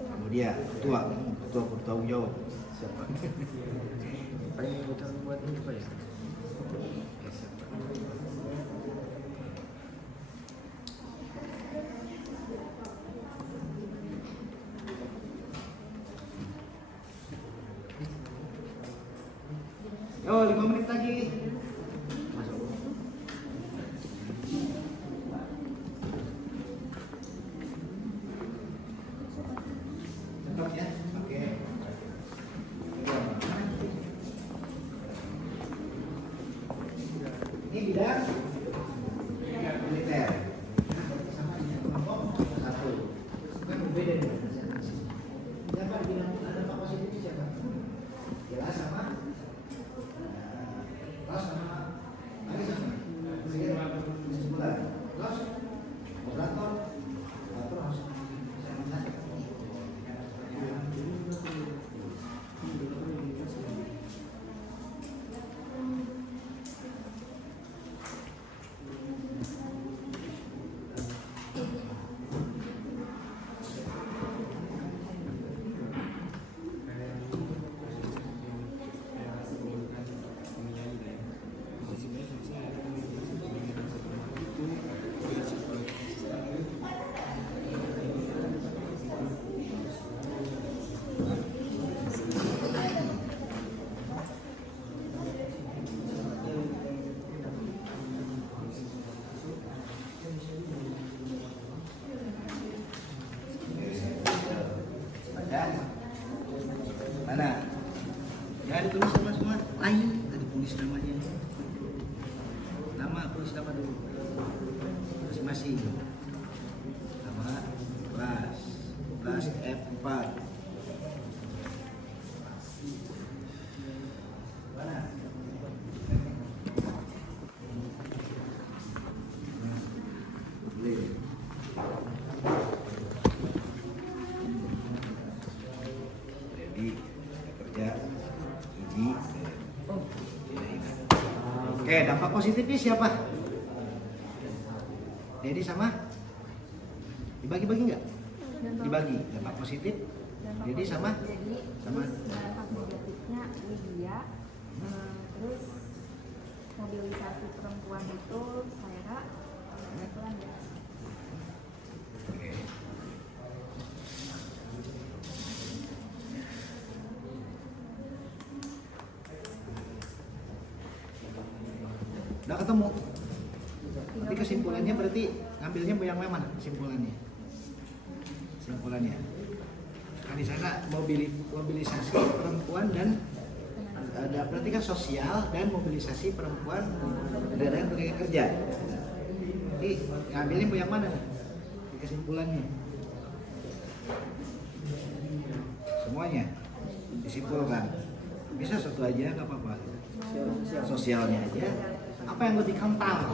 Kamu dia, ketua bertanggung jawab. Siapa? Paling bertanggung buat ini apa ya? Yo, 5 menit lagi. Masuk. Tetap ya. Oke. Ini bidang militer. Sama ini kelompok 1. Kan berbeda nih. Siapa bidang ada apa positif siapa? Jelas sama Mana? Ya ditulis sama semua. Lain, ada tulis namanya. Nama tulis nama dulu. Masing-masing. Nama kelas F4. Mana? Jadi kerja ini. Oke, dampak positifnya siapa? Dedi sama? Dibagi-bagi nggak? Dibagi. Dampak positif. Dedi sama? Sama. Dampak negatifnya media, terus mobilisasi perempuan itu saya kebetulan ya. Oke. Udah ketemu. Tapi kesimpulannya berarti ngambilnya yang mana kesimpulannya? Kesimpulannya. Kan di sana mobilisasi perempuan dan ada berarti kan sosial dan mobilisasi perempuan dan tenaga kerja. Jadi ngambilnya yang mana? Di kesimpulannya. Semuanya disimpulkan. Bisa satu aja nggak apa-apa. Sosialnya aja. Apa yang lebih kental?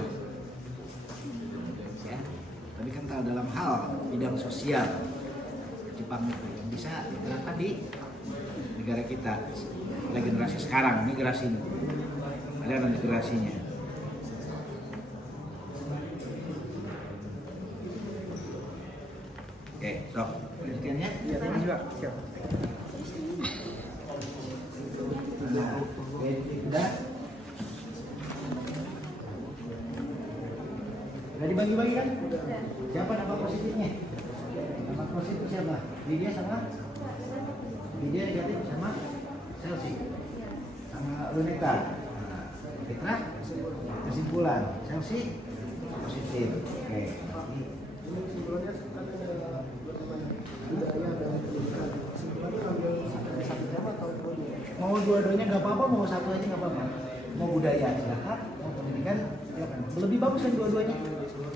Ya, lebih kental dalam hal bidang sosial Jepang itu yang bisa diterapkan di negara kita oleh generasi sekarang, migrasi ini. Ada migrasinya. Oke, sok. Lanjutkannya? Iya, terima kasih Pak. Siap. Nah, oke, udah. Udah dibagi-bagi kan? Siapa dampak positifnya? Dampak positif siapa? Lydia sama? Lydia negatif sama? Chelsea? Sama Luneta? Nah, Petra? Kesimpulan? Chelsea? Positif. Oke. Mau dua-duanya nggak apa-apa, mau satu aja nggak apa-apa. Mau budaya silakan, mau pendidikan silakan. Lebih bagus kan dua-duanya.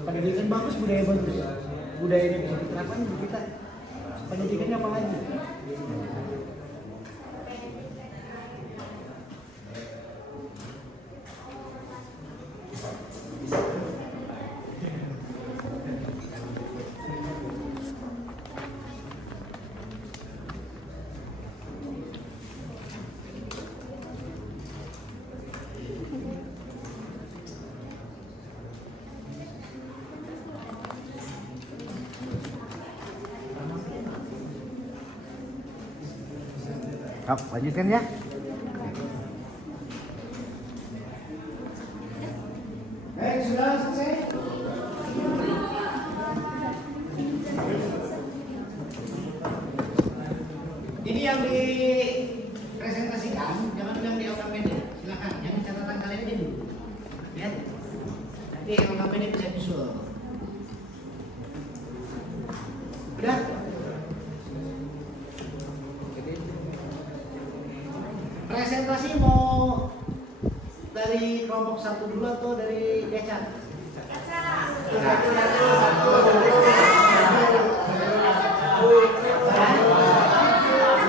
Pendidikan bagus, budaya bagus. Budayanya bisa diterapkan di kita. Pendidikannya apa lagi? Lanjutkan ya. Sudah selesai. Ini yang dipresentasikan, jangan bilang di LKPD. Silakan, yang catatan kalian aja dulu. Ya. Nanti LKPD bisa nyusul. Udah? Presentasi mau dari kelompok 1 dulu atau dari Decan?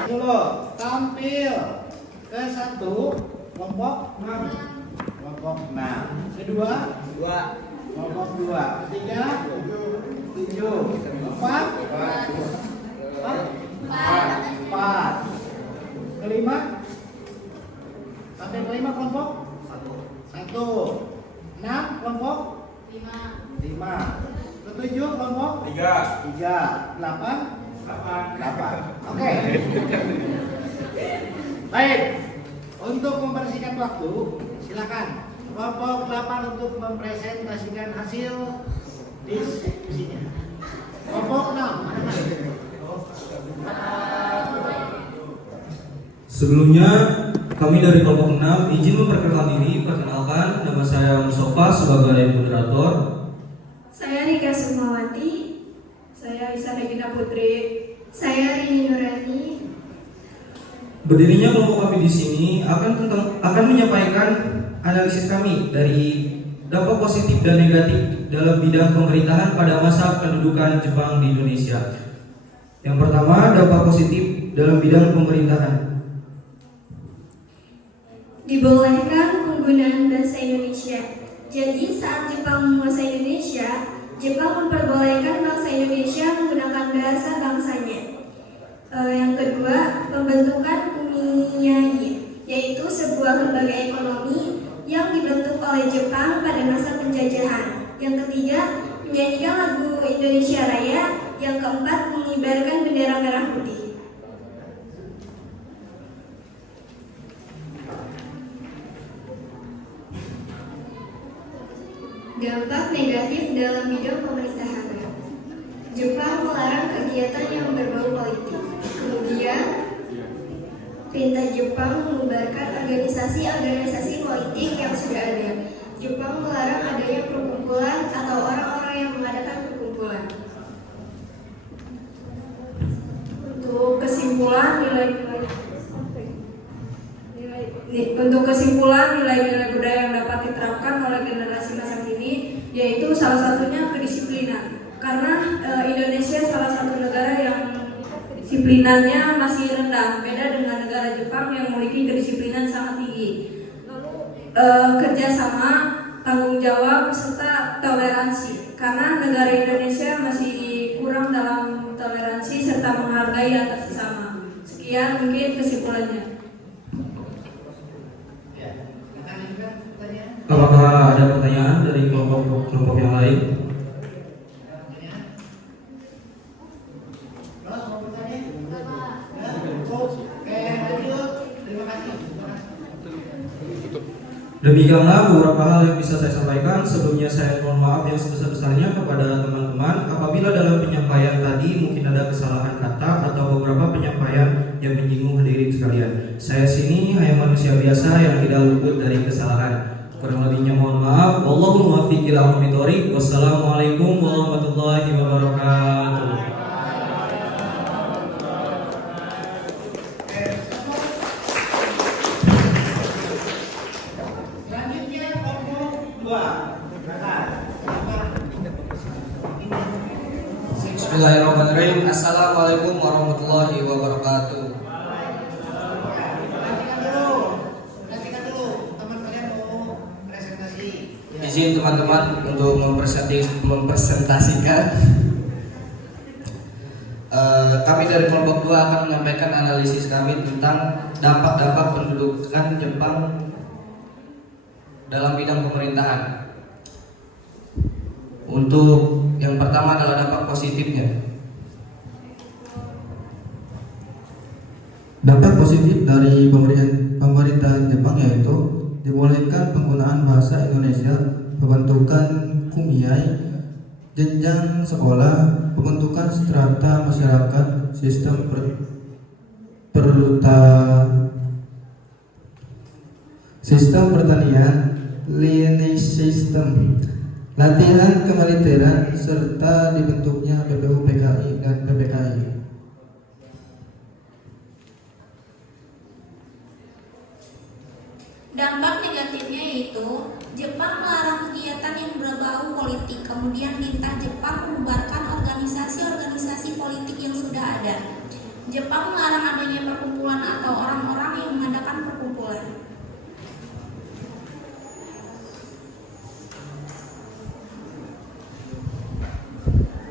Dulu tampil ke 1 kelompok 6. Kedua kelompok 2. Ketiga 7. 4. Kelima sampai kelima kelompok 1. 6 kelompok 5. Ketujuh kelompok 3. 8. Oke. Baik. Untuk mempersingkat waktu, silakan kelompok 8 untuk mempresentasikan hasil diskusinya. Kelompok 6 mana? Sebelumnya, kami dari kelompok 6 izin memperkenalkan diri. Perkenalkan, nama saya Mustafa sebagai moderator. Saya Rika Sukmawati. Saya Isa Regina Putri. Saya Rini Nurani. Berdirinya kelompok kami di sini akan menyampaikan analisis kami dari dampak positif dan negatif dalam bidang pemerintahan pada masa pendudukan Jepang di Indonesia. Yang pertama, dampak positif dalam bidang pemerintahan. Dibolehkan penggunaan bahasa Indonesia. Jadi saat Jepang menguasai Indonesia, Jepang memperbolehkan bangsa Indonesia menggunakan bahasa bangsanya. Yang kedua, pembentukan Umiai, yaitu sebuah lembaga ekonomi yang dibentuk oleh Jepang pada masa penjajahan. Yang ketiga, menyanyikan lagu Indonesia Raya. Yang keempat, mengibarkan bendera merah putih. Dampak negatif dalam bidang pemerintahan. Jepang melarang kegiatan yang berbau politik. Kemudian, perintah Jepang membubarkan organisasi-organisasi politik yang sudah ada. Jepang melarang adanya perkumpulan atau orang-orang yang mengadakan perkumpulan. Untuk kesimpulan nilai-nilai budaya yang dapat diterapkan oleh generasi masa kini, yaitu salah satunya kedisiplinan. Karena Indonesia salah satu negara yang disiplinannya masih rendah, beda dengan negara Jepang yang memiliki kedisiplinan sangat tinggi. Lalu kerjasama, tanggung jawab, serta toleransi. Karena negara Indonesia masih kurang dalam toleransi serta menghargai antar sesama. Sekian mungkin kesimpulannya. Apakah ada pertanyaan dari kelompok yang lain? Demikianlah beberapa hal yang bisa saya sampaikan. Sebelumnya saya mohon maaf yang sebesar-besarnya kepada teman-teman apabila dalam penyampaian tadi mungkin ada kesalahan kata atau beberapa penyampaian yang menyinggung hadirin sekalian. Saya sini hanya manusia biasa yang tidak luput dari kesalahan. Kurang lebihnya mohon maaf. Wallahul muwaffiq ila aqwamit thoriq. Wassalamualaikum warahmatullahi wabarakatuh. Bismillahirrahmanirrahim. Assalamualaikum warahmatullahi wabarakatuh. Izin teman-teman untuk mempresentasikan. Kami dari kelompok 2 akan menyampaikan analisis kami tentang dampak-dampak pendudukan Jepang dalam bidang pemerintahan. Untuk yang pertama adalah dampak positifnya. Dampak positif dari pemerintahan Jepang yaitu dibolehkan penggunaan bahasa Indonesia, pembentukan Kumiai, jenjang sekolah, pembentukan strata masyarakat, sistem pertanian, lineage system, latihan kemiliteran, serta dibentuknya BPUPKI dan PPKI. Dampak negatifnya yaitu Jepang melarang kegiatan yang berbau politik. Kemudian perintah Jepang membubarkan organisasi-organisasi politik yang sudah ada. Jepang melarang adanya perkumpulan atau orang-orang yang mengadakan perkumpulan.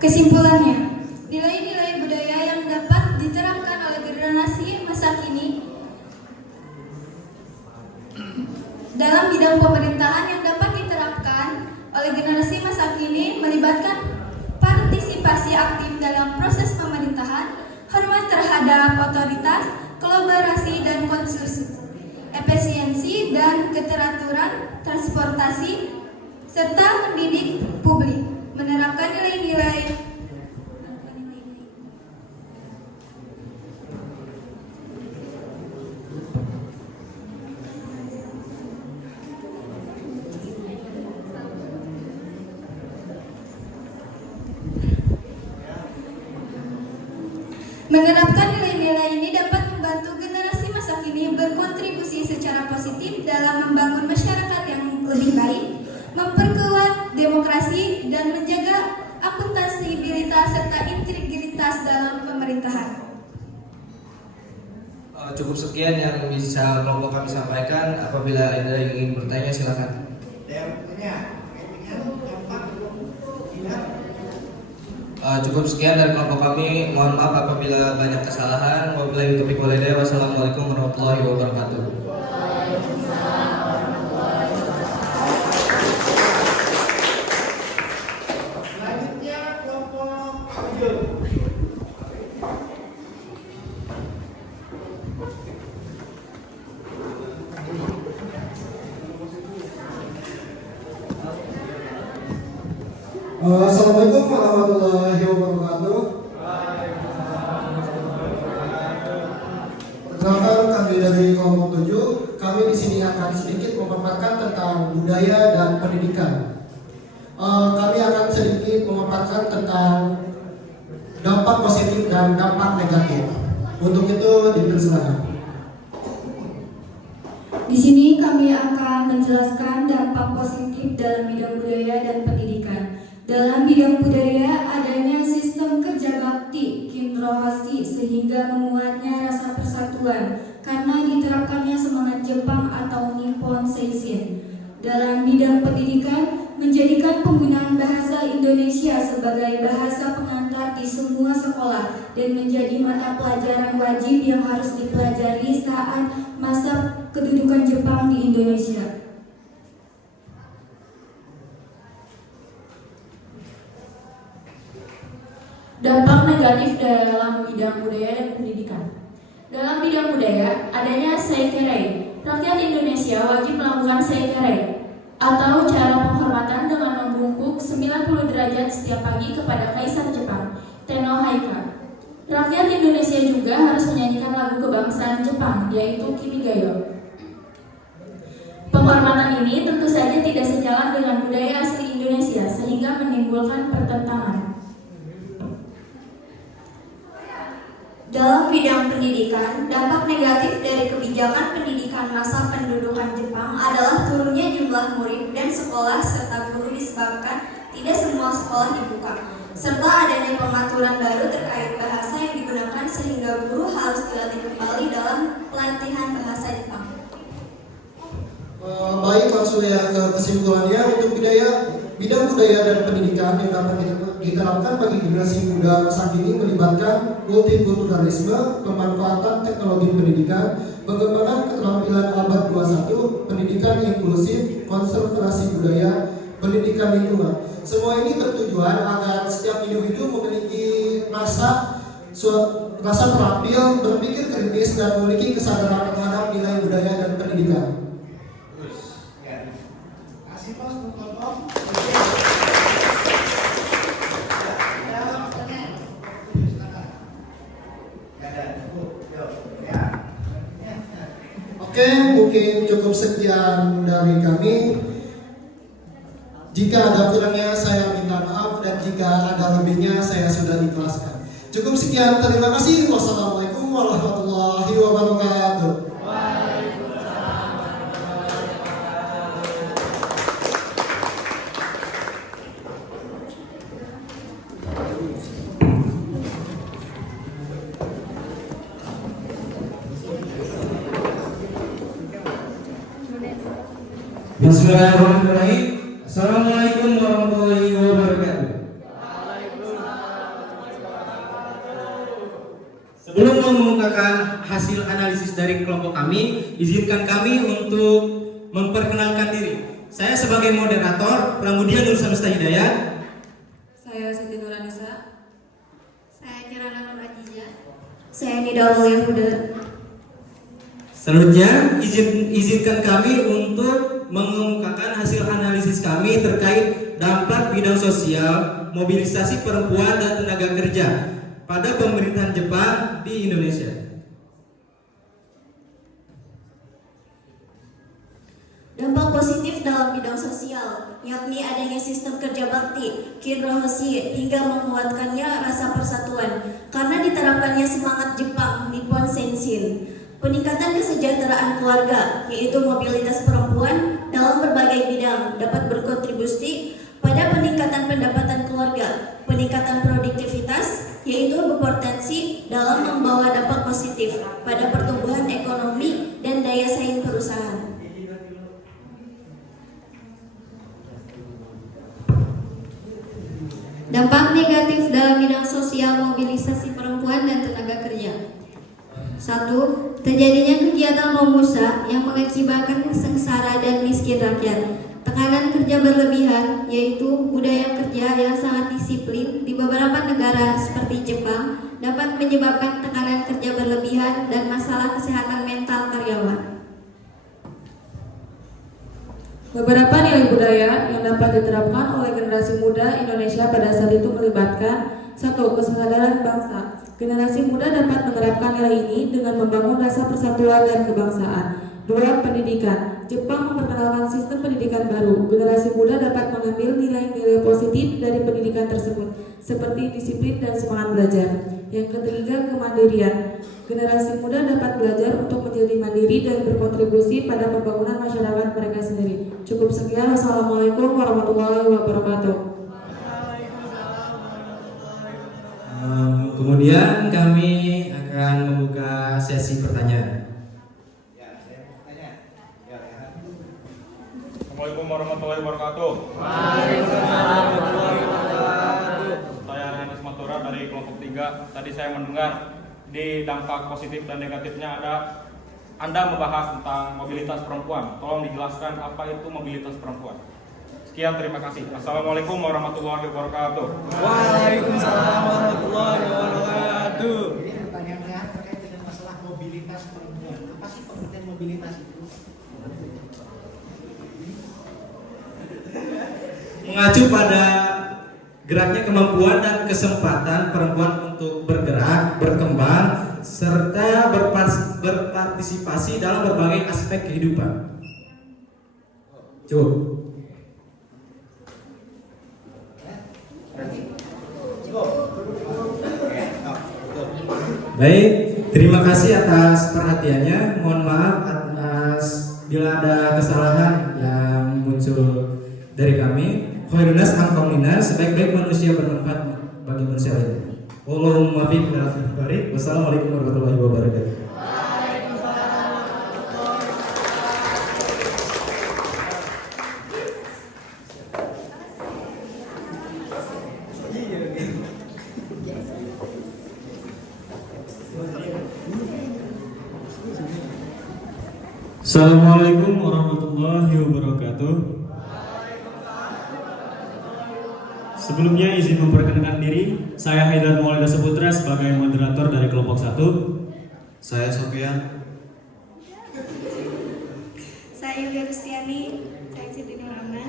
Kesimpulannya, nilai-nilai budaya yang dapat diterapkan oleh generasi masa kini dalam bidang pemerintahan yang dapat diterapkan oleh generasi masa kini melibatkan partisipasi aktif dalam proses pemerintahan, hormat terhadap otoritas, kolaborasi dan konsensus, efisiensi dan keteraturan transportasi, serta mendidik publik, menerapkan nilai-nilai ini dapat membantu generasi masa muslim dalam membangun masyarakat yang lebih baik, memperkuat demokrasi, dan menjaga akuntabilitas serta integritas dalam pemerintahan. Cukup sekian yang bisa kelompok kami sampaikan. Apabila ada yang ingin bertanya silakan. Cukup sekian dari kelompok kami. Mohon maaf apabila banyak kesalahan. Wabillahi taufiq wal hidayah. Wassalamualaikum warahmatullahi wabarakatuh. Selanjutnya kelompok 7. Assalamualaikum warahmatullahi wabarakatuh. Perkenalkan, kami dari kelompok 7. Kami di sini akan sedikit memaparkan tentang budaya dan pendidikan. Kami akan sedikit memaparkan tentang dampak positif dan dampak negatif. Untuk itu dipersilakan. Di sini kami akan menjelaskan dampak positif dalam bidang budaya dan pendidikan. Dalam bidang budaya, adanya sistem kerja bakti, kinrohasi, sehingga menguatnya rasa persatuan karena diterapkannya semangat Jepang atau Nippon Seishin. Dalam bidang pendidikan, menjadikan penggunaan bahasa Indonesia sebagai bahasa pengantar di semua sekolah dan menjadi mata pelajaran wajib yang harus dipelajari saat masa kedudukan Jepang di Indonesia. Dampak negatif dalam bidang budaya dan pendidikan. Dalam bidang budaya, adanya seikere. Rakyat Indonesia wajib melakukan seikere atau cara penghormatan dengan membungkuk 90 derajat setiap pagi kepada Kaisar Jepang, Tenno Haika. Rakyat Indonesia juga harus menyanyikan lagu kebangsaan Jepang, yaitu Kimigayo. Penghormatan ini tentu saja tidak sejalan dengan budaya asli Indonesia, sehingga menimbulkan pertentangan. Dalam bidang pendidikan, dampak negatif dari kebijakan pendidikan masa pendudukan Jepang adalah turunnya jumlah murid dan sekolah serta guru disebabkan tidak semua sekolah dibuka, serta adanya pengaturan baru terkait bahasa yang digunakan sehingga guru harus dilatih kembali dalam pelatihan bahasa Jepang. Baik, langsung ya ke kesimpulannya. Untuk bidang budaya dan pendidikan yang dapat diterapkan bagi generasi muda masa kini melibatkan multikulturalisme, pemanfaatan teknologi pendidikan, pengembangan keterampilan abad 21, pendidikan inklusif, konservasi budaya, pendidikan lingkungan. Semua ini bertujuan agar setiap individu memiliki rasa terampil, berpikir kritis, dan memiliki kesadaran terhadap nilai budaya dan pendidikan. Oke, mungkin cukup sekian dari kami. Jika ada kurangnya saya minta maaf, dan jika ada lebihnya saya sudah ikhlaskan. Cukup sekian, terima kasih. Wassalamualaikum warahmatullahi wabarakatuh. Bismillahirrahmanirrahim. Assalamualaikum warahmatullahi wabarakatuh. Sebelum mengumumkan hasil analisis dari kelompok kami, izinkan kami untuk memperkenalkan diri. Saya sebagai moderator Pramudia Nur Samesta Hidayat. Saya Siti Nuranisa. Saya Kirana Nur Ajiza. Saya Nida Yahuda. Selanjutnya, izinkan kami untuk mengemukakan hasil analisis kami terkait dampak bidang sosial, mobilisasi perempuan dan tenaga kerja pada pemerintahan Jepang di Indonesia. Dampak positif dalam bidang sosial, yakni adanya sistem kerja bakti, kinrohoshi, hingga menguatkannya rasa persatuan karena diterapkannya semangat Jepang Nippon Seishin. Peningkatan kesejahteraan keluarga, yaitu mobilitas perempuan dalam berbagai bidang, dapat berkontribusi pada peningkatan pendapatan keluarga. Peningkatan produktivitas, yaitu berpotensi dalam membawa dampak positif pada pertumbuhan ekonomi dan daya saing perusahaan. Dampak negatif dalam bidang sosial mobilisasi perempuan dan tenaga kerja. 1. Terjadinya kegiatan romusa yang mengakibatkan sengsara dan miskin rakyat. Tekanan kerja berlebihan, yaitu budaya kerja yang sangat disiplin di beberapa negara seperti Jepang, dapat menyebabkan tekanan kerja berlebihan dan masalah kesehatan mental karyawan. Beberapa nilai budaya yang dapat diterapkan oleh generasi muda Indonesia pada saat itu melibatkan 1. Kesadaran bangsa. Generasi muda dapat menerapkan nilai ini dengan membangun rasa persatuan dan kebangsaan. 2. Pendidikan. Jepang memperkenalkan sistem pendidikan baru. Generasi muda dapat mengambil nilai-nilai positif dari pendidikan tersebut, seperti disiplin dan semangat belajar. Yang ketiga, kemandirian. Generasi muda dapat belajar untuk menjadi mandiri dan berkontribusi pada pembangunan masyarakat mereka sendiri. Cukup sekian. Wassalamualaikum warahmatullahi wabarakatuh. Kemudian kami akan membuka sesi pertanyaan. Assalamualaikum warahmatullahi wabarakatuh. Saya Anis Matura dari kelompok 3. Tadi saya mendengar di dampak positif dan negatifnya Anda membahas tentang mobilitas perempuan. Tolong dijelaskan apa itu mobilitas perempuan. Sekian, terima kasih. Assalamualaikum warahmatullahi wabarakatuh. Waalaikumsalam warahmatullahi wabarakatuh. Ini pertanyaan terkait dengan masalah mobilitas perempuan. Apa sih pengertian mobilitas itu? Mengacu pada geraknya kemampuan dan kesempatan perempuan untuk bergerak, berkembang, serta berpartisipasi dalam berbagai aspek kehidupan. Cukup. Baik, terima kasih atas perhatiannya. Mohon maaf atas bila ada kesalahan yang muncul dari kami. Khairun nas amqamina, sebaik-baik manusia bermanfaat bagi manusia lain. Allahumma fiq wa barik. Wassalamualaikum warahmatullahi wabarakatuh. Assalamualaikum warahmatullahi wabarakatuh. Sebelumnya izin memperkenalkan diri, saya Haidar Maulida Saputra sebagai moderator dari kelompok 1. Saya Sofian. Saya Yulia Rustiani. Saya Siti Nurana.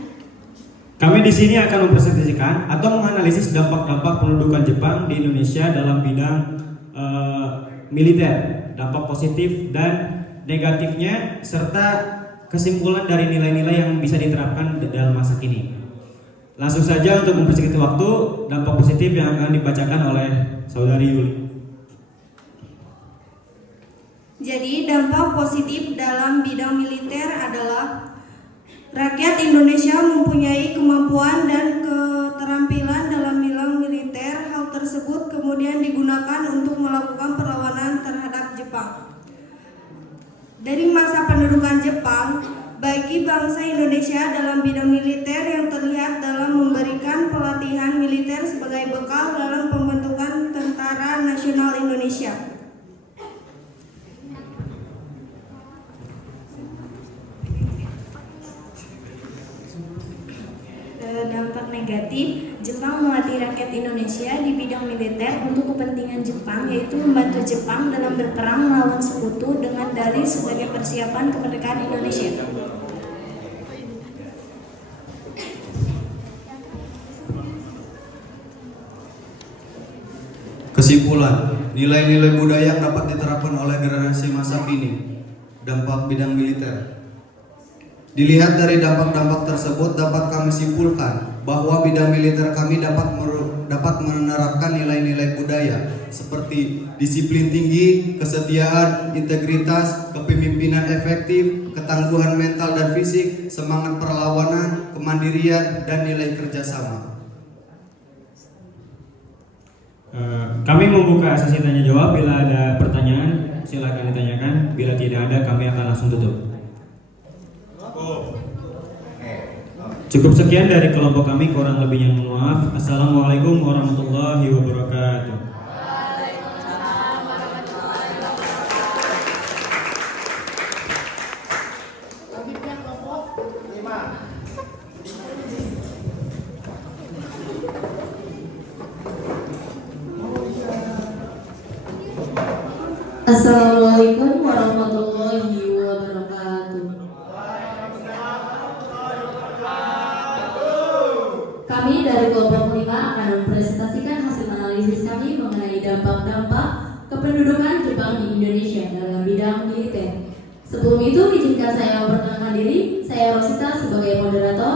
Kami di sini akan mempresentasikan atau menganalisis dampak-dampak pendudukan Jepang di Indonesia dalam bidang militer, dampak positif dan negatifnya, serta kesimpulan dari nilai-nilai yang bisa diterapkan dalam masa kini. Langsung saja untuk mempersingkat waktu, dampak positif yang akan dibacakan oleh Saudari Yuli. Jadi dampak positif dalam bidang militer adalah rakyat Indonesia mempunyai kemampuan dan keterampilan dalam bidang militer. Hal tersebut kemudian digunakan untuk melakukan perlawanan terhadap Jepang. Dari masa pendudukan Jepang, bagi bangsa Indonesia dalam bidang militer yang terlihat dalam memberikan pelatihan militer sebagai bekal dalam pembentukan Tentara Nasional Indonesia. Dampak negatif, Jepang melatih rakyat Indonesia di bidang militer untuk kepentingan Jepang, yaitu membantu Jepang dalam berperang melawan sekutu dengan dalih sebagai persiapan kemerdekaan Indonesia. Kesimpulan, nilai-nilai budaya yang dapat diterapkan oleh generasi masa kini. Dampak bidang militer. Dilihat dari dampak-dampak tersebut dapat kami simpulkan bahwa bidang militer kami dapat dapat menerapkan nilai-nilai budaya seperti disiplin tinggi, kesetiaan, integritas, kepemimpinan efektif, ketangguhan mental dan fisik, semangat perlawanan, kemandirian, dan nilai kerjasama. Kami membuka sesi tanya jawab. Bila ada pertanyaan silakan ditanyakan. Bila tidak ada kami akan langsung tutup. Cukup sekian dari kelompok kami, kurang lebihnya mohon maaf. Assalamualaikum warahmatullahi wabarakatuh. Selanjutnya kelompok 5. Assalamualaikum warahmatullahi wabarakatuh. Kami dari kelompok 5 akan mempresentasikan hasil analisis kami mengenai dampak-dampak kependudukan Jepang di Indonesia dalam bidang militer. Sebelum itu, izinkan saya memperkenalkan diri. Saya Rosita sebagai moderator.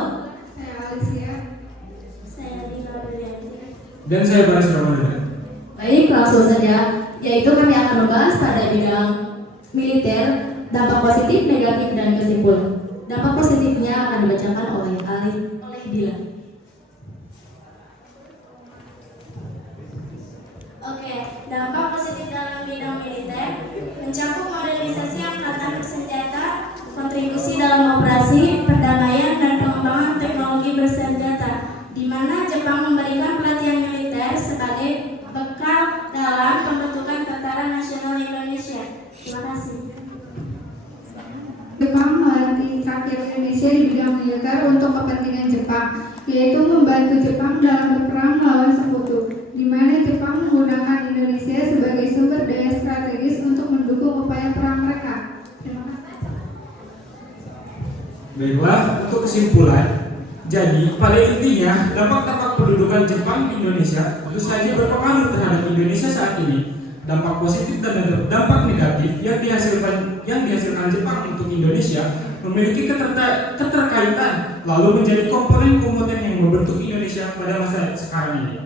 Saya Alicia. Saya Dina Berlianti. Dan saya Baris Ramadan. Baik, langsung saja. Yaitu kami akan membahas pada bidang militer, dampak positif, negatif, dan kesimpulan. Dampak positifnya akan dibacakan oleh Dila. Oke, dampak positif dalam bidang militer mencakup modernisasi angkatan bersenjata, kontribusi dalam operasi, perdamaian, dan pengembangan teknologi bersenjata, di mana Jepang memberikan pelatihan militer sebagai bekal dalam pembentukan Tentara Nasional Indonesia. Terima kasih. Jepang melatih rakyat Indonesia di bidang militer untuk kepentingan Jepang, yaitu membantu Jepang dalam berperang melawan sekutu, di mana Jepang menggunakan Indonesia sebagai sumber daya strategis untuk mendukung upaya perang mereka. Terima kasih. Baiklah, untuk kesimpulan, jadi pada intinya dampak-dampak pendudukan Jepang di Indonesia tentu saja berpengaruh terhadap Indonesia saat ini. Dampak positif dan dampak negatif yang dihasilkan Jepang untuk Indonesia memiliki keterkaitan, lalu menjadi komponen-komponen yang membentuk Indonesia pada masa sekarang ini.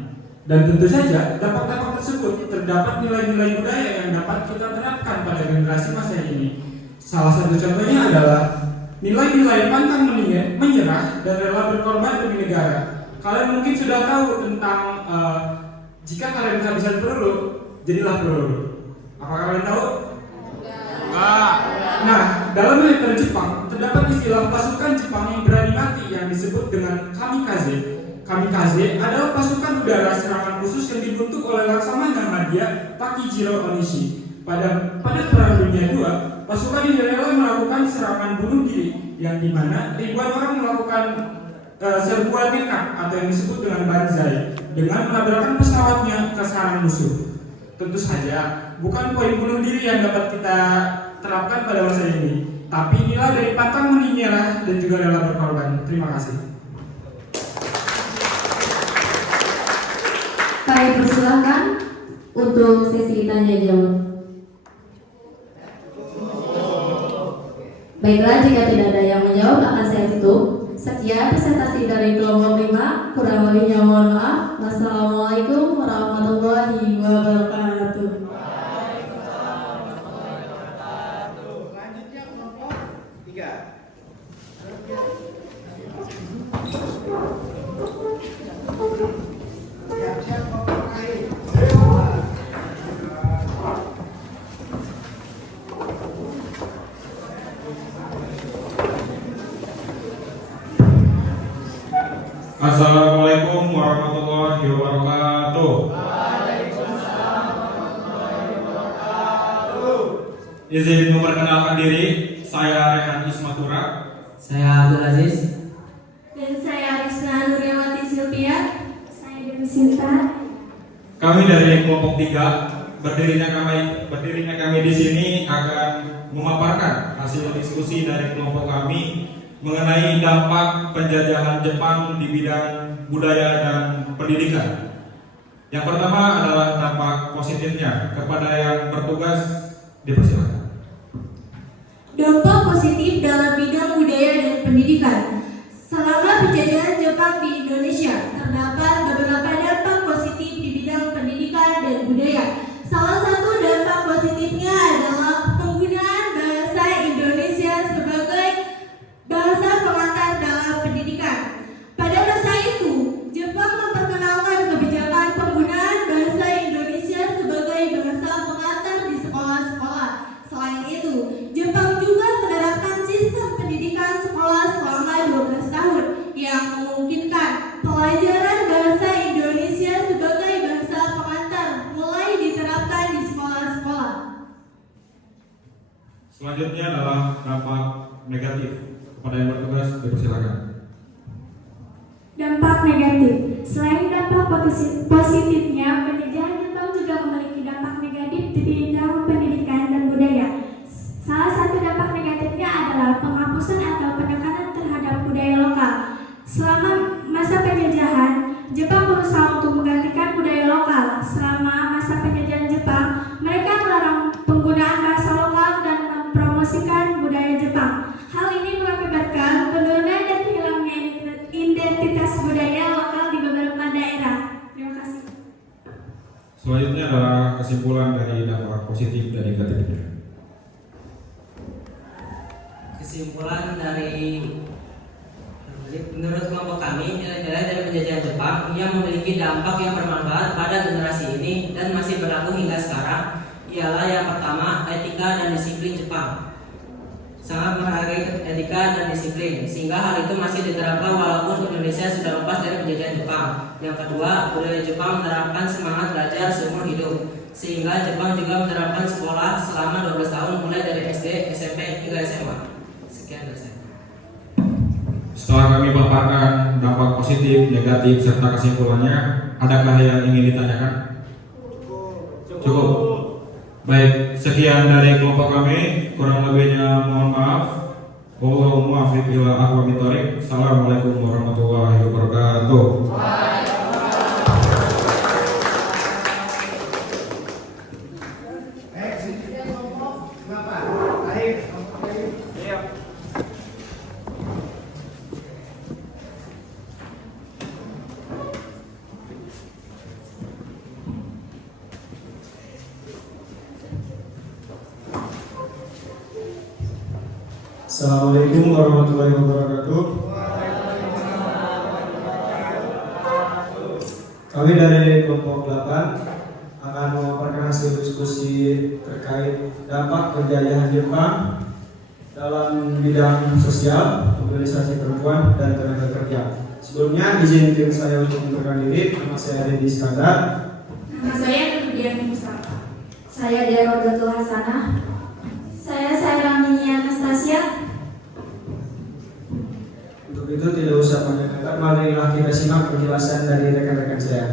Dan tentu saja dampak-dampak tersebut terdapat nilai-nilai budaya yang dapat kita terapkan pada generasi masa ini. Salah satu contohnya adalah nilai-nilai pantang menyerah dan rela berkorban demi negara. Kalian mungkin sudah tahu tentang jika kalian kehabisan peluru, jadilah peluru. Apakah kalian tahu? Enggak. Nah, dalam militer Jepang terdapat istilah pasukan Jepang yang berani mati yang disebut dengan kamikaze. Kamikaze adalah pasukan udara serangan khusus yang dibentuk oleh Laksamana Madya Takijiro Onishi. Pada Perang Dunia II, pasukan ini rela melakukan serangan bunuh diri yang dimana ribuan orang melakukan serbuan nekat atau yang disebut dengan banzai dengan menabrakkan pesawatnya ke sarang musuh. Tentu saja bukan poin bunuh diri yang dapat kita terapkan pada masa ini, tapi nilai dari pantang menyerah dan juga rela berkorban. Terima kasih. Kami persilakan untuk sesi tanya jawab. Baiklah, jika tidak ada yang menjawab akan saya tutup. Sekian presentasi dari kelompok 5. Kurang lebihnya mohon maaf. Wassalamualaikum warahmatullahi wabarakatuh. Selanjutnya kelompok 3. Siap-siap kelompok lain. Assalamualaikum warahmatullahi wabarakatuh. Izin memperkenalkan diri, saya Rehan Ismatura. Saya Abdul Aziz. Dan saya Arisna Nuryawati Silvia. Saya Dewi Sinta. Kami dari kelompok 3, berdirinya kami di sini akan memaparkan hasil diskusi dari kelompok kami mengenai dampak penjajahan Jepang di bidang budaya dan pendidikan. Yang pertama adalah dampak positifnya. Kepada yang bertugas, dipersilakan. Dampak positif dalam bidang budaya dan pendidikan. Selama penjajahan Jepang di Indonesia, terdapat beberapa dampak positif Selanjutnya adalah dampak negatif. Kepada yang bertugas dipersilakan. Dampak negatif. Selain dampak positifnya, penjajahan Jepang juga memiliki dampak negatif di bidang pendidikan dan budaya. Salah satu dampak negatifnya adalah penghapusan atau penekanan terhadap budaya lokal. Selama masa penjajahan, Jepang berusaha untuk menggantikan budaya lokal. Selama masa penjajahan Jepang, mereka melarang penggunaan bahasa lokal dan mempromosikan budaya Jepang. Hal ini mengakibatkan penurunan dan hilangnya identitas budaya lokal di beberapa daerah. Terima kasih. Selanjutnya adalah kesimpulan dari dampak positif dan negatifnya. Kesimpulan dari menurut kelompok kami, nilai-nilai dari penjajahan Jepang yang memiliki dampak yang bermanfaat pada generasi ini dan masih berlaku hingga sekarang ialah yang pertama, etika dan disiplin Jepang. Sangat menghargai etika dan disiplin, sehingga hal itu masih diterapkan walaupun Indonesia sudah lepas dari penjajahan Jepang. Yang kedua, budaya Jepang menerapkan semangat belajar seumur hidup, sehingga Jepang juga menerapkan sekolah selama 12 tahun mulai dari SD, SMP, hingga SMA. Sekian dari saya. Setelah kami paparkan dampak positif, negatif, serta kesimpulannya, adakah yang ingin ditanyakan? Cukup. Baik, sekian dari kelompok kami. Kurang lebihnya mohon maaf. Wallahu muwaffiq ila aqwamit thoriq. Assalamualaikum warahmatullahi wabarakatuh. Assalamualaikum warahmatullahi wabarakatuh. Kami dari kelompok 8 akan memaparkan hasil diskusi terkait dampak penjajahan Jepang dalam bidang sosial, mobilisasi perempuan dan tenaga kerja. Sebelumnya izinkan saya untuk memperkenalkan diri. Nama saya Dedi Iskandar. Nama saya Nurdian Musa. Saya Diarogatul Hasanah. Saya Sairani Anastasia. Untuk itu tidak usah banyak kata, marilah kita simak penjelasan dari rekan-rekan saya.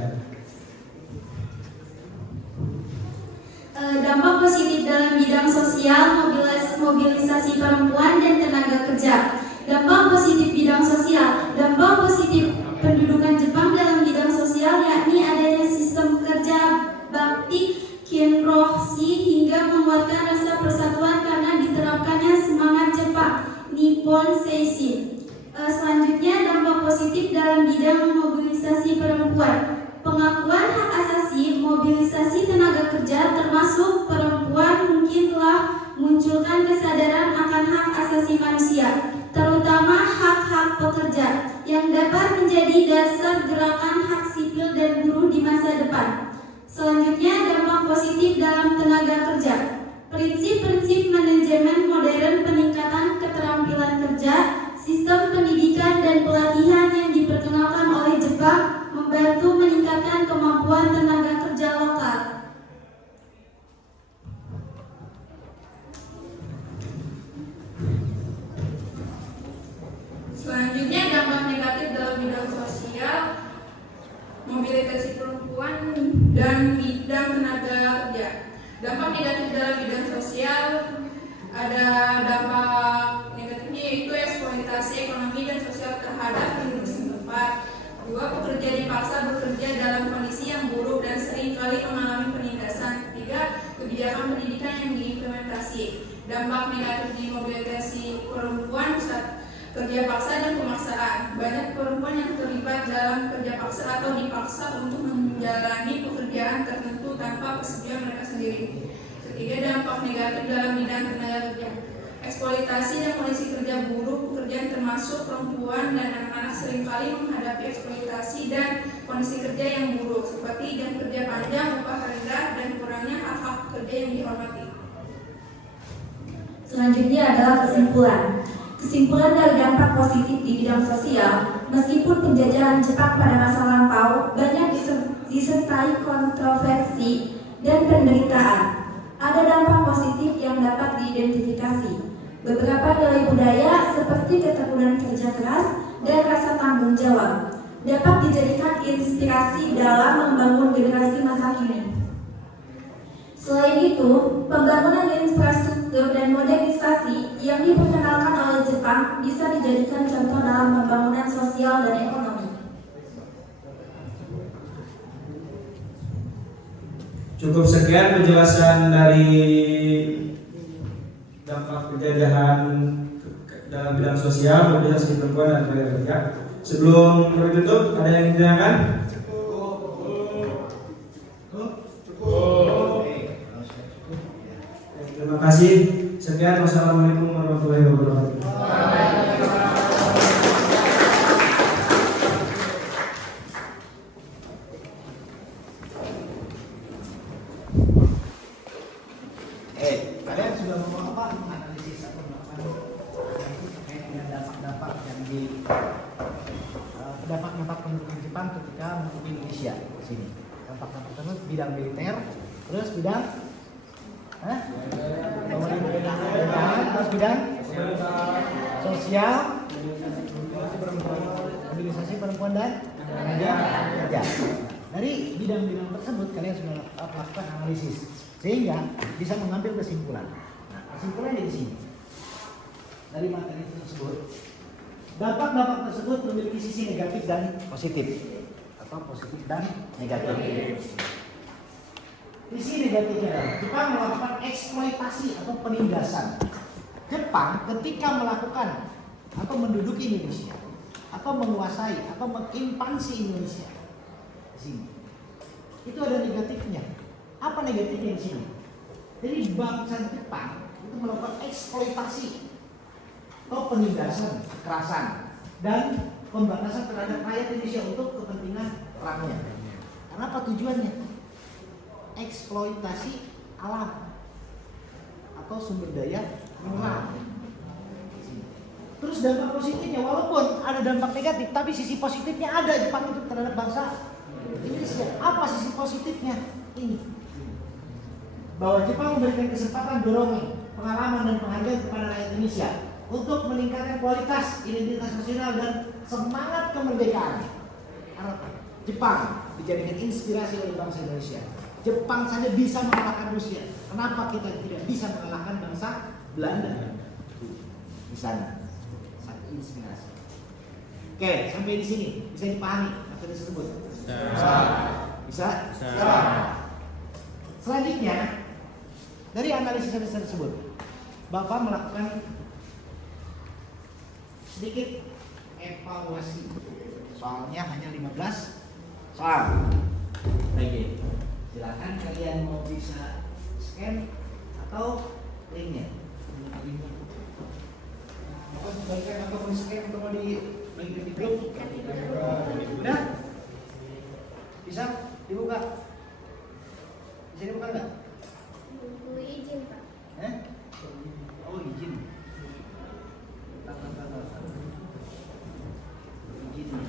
Dampak positif dalam bidang sosial, mobilisasi perempuan dan tenaga kerja. Dampak positif bidang sosial. Dampak positif pendudukan Jepang dalam bidang sosial yakni adanya sistem kerja bakti Kenroshi hingga menguatkan rasa persatuan karena diterapkannya semangat Jepang Nippon Seishin. Selanjutnya dampak positif dalam bidang mobilisasi perempuan. Pengakuan hak asasi, mobilisasi tenaga kerja termasuk perempuan mungkin telah munculkan kesadaran akan hak asasi manusia, terutama hak-hak pekerja yang dapat menjadi dasar gerakan hak sipil dan buruh di masa depan. Selanjutnya dampak positif dalam tenaga kerja. Prinsip-prinsip manajemen modern, peningkatan keterampilan kerja, sistem pendidikan dan pelatihan yang diperkenalkan oleh Jepang membantu meningkatkan kemampuan tenaga kerja lokal. Selanjutnya dampak negatif dalam bidang sosial, mobilisasi perempuan dan bidang tenaga kerja. Dampak negatif dalam bidang sosial ada dampak negatifnya yaitu eksploitasi ekonomi dan sosial terhadap penduduk setempat. 2. Pekerja dipaksa bekerja dalam kondisi yang buruk dan seringkali mengalami penindasan. 3. Kebijakan pendidikan yang diimplementasi. Dampak negatif di mobilisasi perempuan saat kerja paksa dan pemaksaan. Banyak perempuan yang terlibat dalam kerja paksa atau dipaksa untuk menjalani pekerjaan tertentu tanpa persetujuan mereka sendiri. 3. Dampak negatif dalam bidang tenaga kerja. Eksploitasi dan kondisi kerja buruk pekerjaan termasuk perempuan dan anak-anak seringkali menghadapi eksploitasi dan kondisi kerja yang buruk seperti jam kerja panjang, upah rendah, dan kurangnya hak-hak kerja yang dihormati. Selanjutnya adalah kesimpulan. Kesimpulan dari dampak positif di bidang sosial, meskipun penjajahan Jepang pada masa lampau banyak disertai kontroversi dan penderitaan, ada dampak positif yang dapat diidentifikasi. Beberapa nilai budaya seperti keteguhan kerja keras dan rasa tanggung jawab dapat dijadikan inspirasi dalam membangun generasi masa kini. Selain itu, pembangunan infrastruktur dan modernisasi yang diperkenalkan oleh Jepang bisa dijadikan contoh dalam pembangunan sosial dan ekonomi. Cukup sekian penjelasan dari dampak penjajahan dalam bidang sosial, mobilisasi perempuan dan tenaga kerja. Sebelum ditutup, ada yang ditanyakan? Terima kasih. Sekian. Wassalamualaikum warahmatullahi wabarakatuh. Kalian sudah ngomong apa? Analisis atau melakukan terkait dengan dampak-dampak yang dampak pendudukan Jepang ketika menduduki Indonesia di sini. Dampak-dampak tersebut bidang militer, terus bidang pemerintahan, terus bidang sosial, mobilisasi perempuan dan tenaga kerja. Dari bidang-bidang tersebut kalian sudah melakukan analisis sehingga bisa mengambil kesimpulan. Nah, kesimpulannya di sini dari materi tersebut, dampak-dampak tersebut memiliki sisi negatif dan positif atau positif dan negatif. Sisi negatifnya adalah Jepang melakukan eksploitasi atau penindasan. Jepang ketika melakukan atau menduduki Indonesia atau menguasai atau menginvasi Indonesia di sini, itu ada negatifnya. Apa negatifnya di sini? Jadi bangsa Jepang itu melakukan eksploitasi atau penindasan, kekerasan dan pembatasan terhadap rakyat Indonesia untuk kepentingan perangnya. Karena apa tujuannya? Eksploitasi alam atau sumber daya mineral. Terus dampak positifnya, walaupun ada dampak negatif, tapi sisi positifnya ada Jepang itu terhadap bangsa Indonesia. Apa sisi positifnya? Ini, bahwa Jepang memberikan kesempatan dorongan, pengalaman dan penghargaan kepada rakyat Indonesia untuk meningkatkan kualitas identitas nasional dan semangat kemerdekaan. Karena Jepang dijadikan inspirasi oleh bangsa Indonesia. Jepang saja bisa mengalahkan Rusia. Kenapa kita tidak bisa mengalahkan bangsa Belanda di sana? Satu inspirasi. Oke, sampai di sini bisa dipahami materi tersebut? Bisa? Selanjutnya, dari analisis tersebut, Bapak melakukan sedikit evaluasi. Soalnya hanya 15 soal. Baik, silakan kalian mau bisa scan atau linknya. Mau sebaiknya atau mau scan atau mau bagi di grup? Udah? Bisa dibuka? Bisa dibuka nggak? Izin, Pak. Oh, izin. Izin.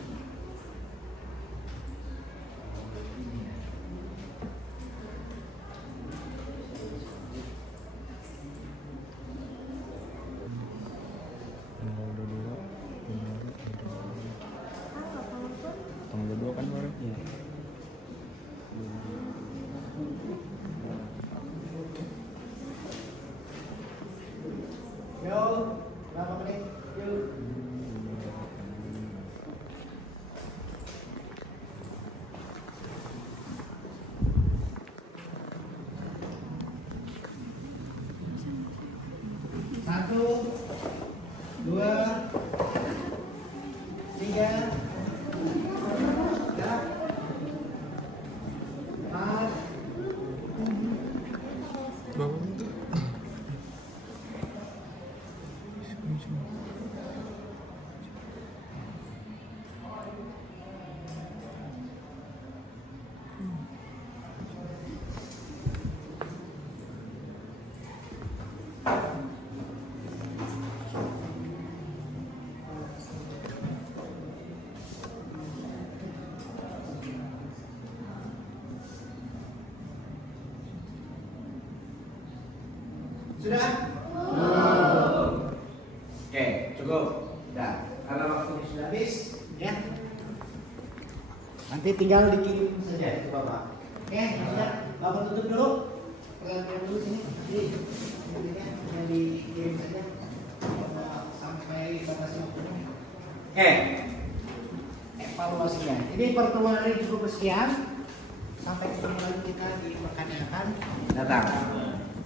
Tanggal 2 kan baru? Iya. Yo, berapa menit? Yuk. Satu, dua, tiga, empat, sudah? Cukup. Nah, karena waktunya sudah habis, ya. Nanti tinggal dikirim saja ke Bapak. Oke, Bapak tutup dulu. Perhatian dulu sini. Yang dikirim saja sampai batas waktunya. Oke. Evaluasinya. Jadi pertemuan hari cukup sekian. Sampai ketemu lagi kita di pekan yang akan datang.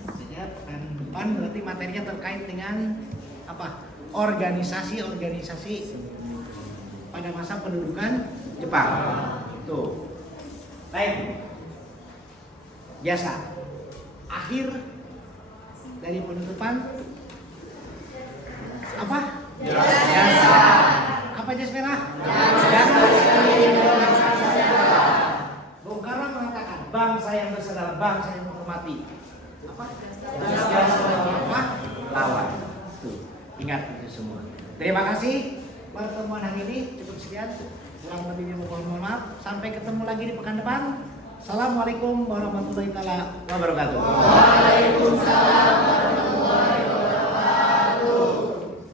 Saja pekan depan berarti materinya terkait dengan apa? Organisasi-organisasi pada masa pendudukan Jepang. Itu. Baik. Biasa. Akhir dari penutupan apa? Jasa. Apa jas merah? Jasa. Bung Karno mengatakan bangsa yang besar adalah bangsa yang menghormati apa? Jasa apa? Lawan. Tuh. Ingat itu semua. Terima kasih. Pertemuan hari ini cukup sekian. Kurang lebihnya mohon maaf. Sampai ketemu lagi di pekan depan. Assalamualaikum warahmatullahi wabarakatuh. Waalaikumsalam.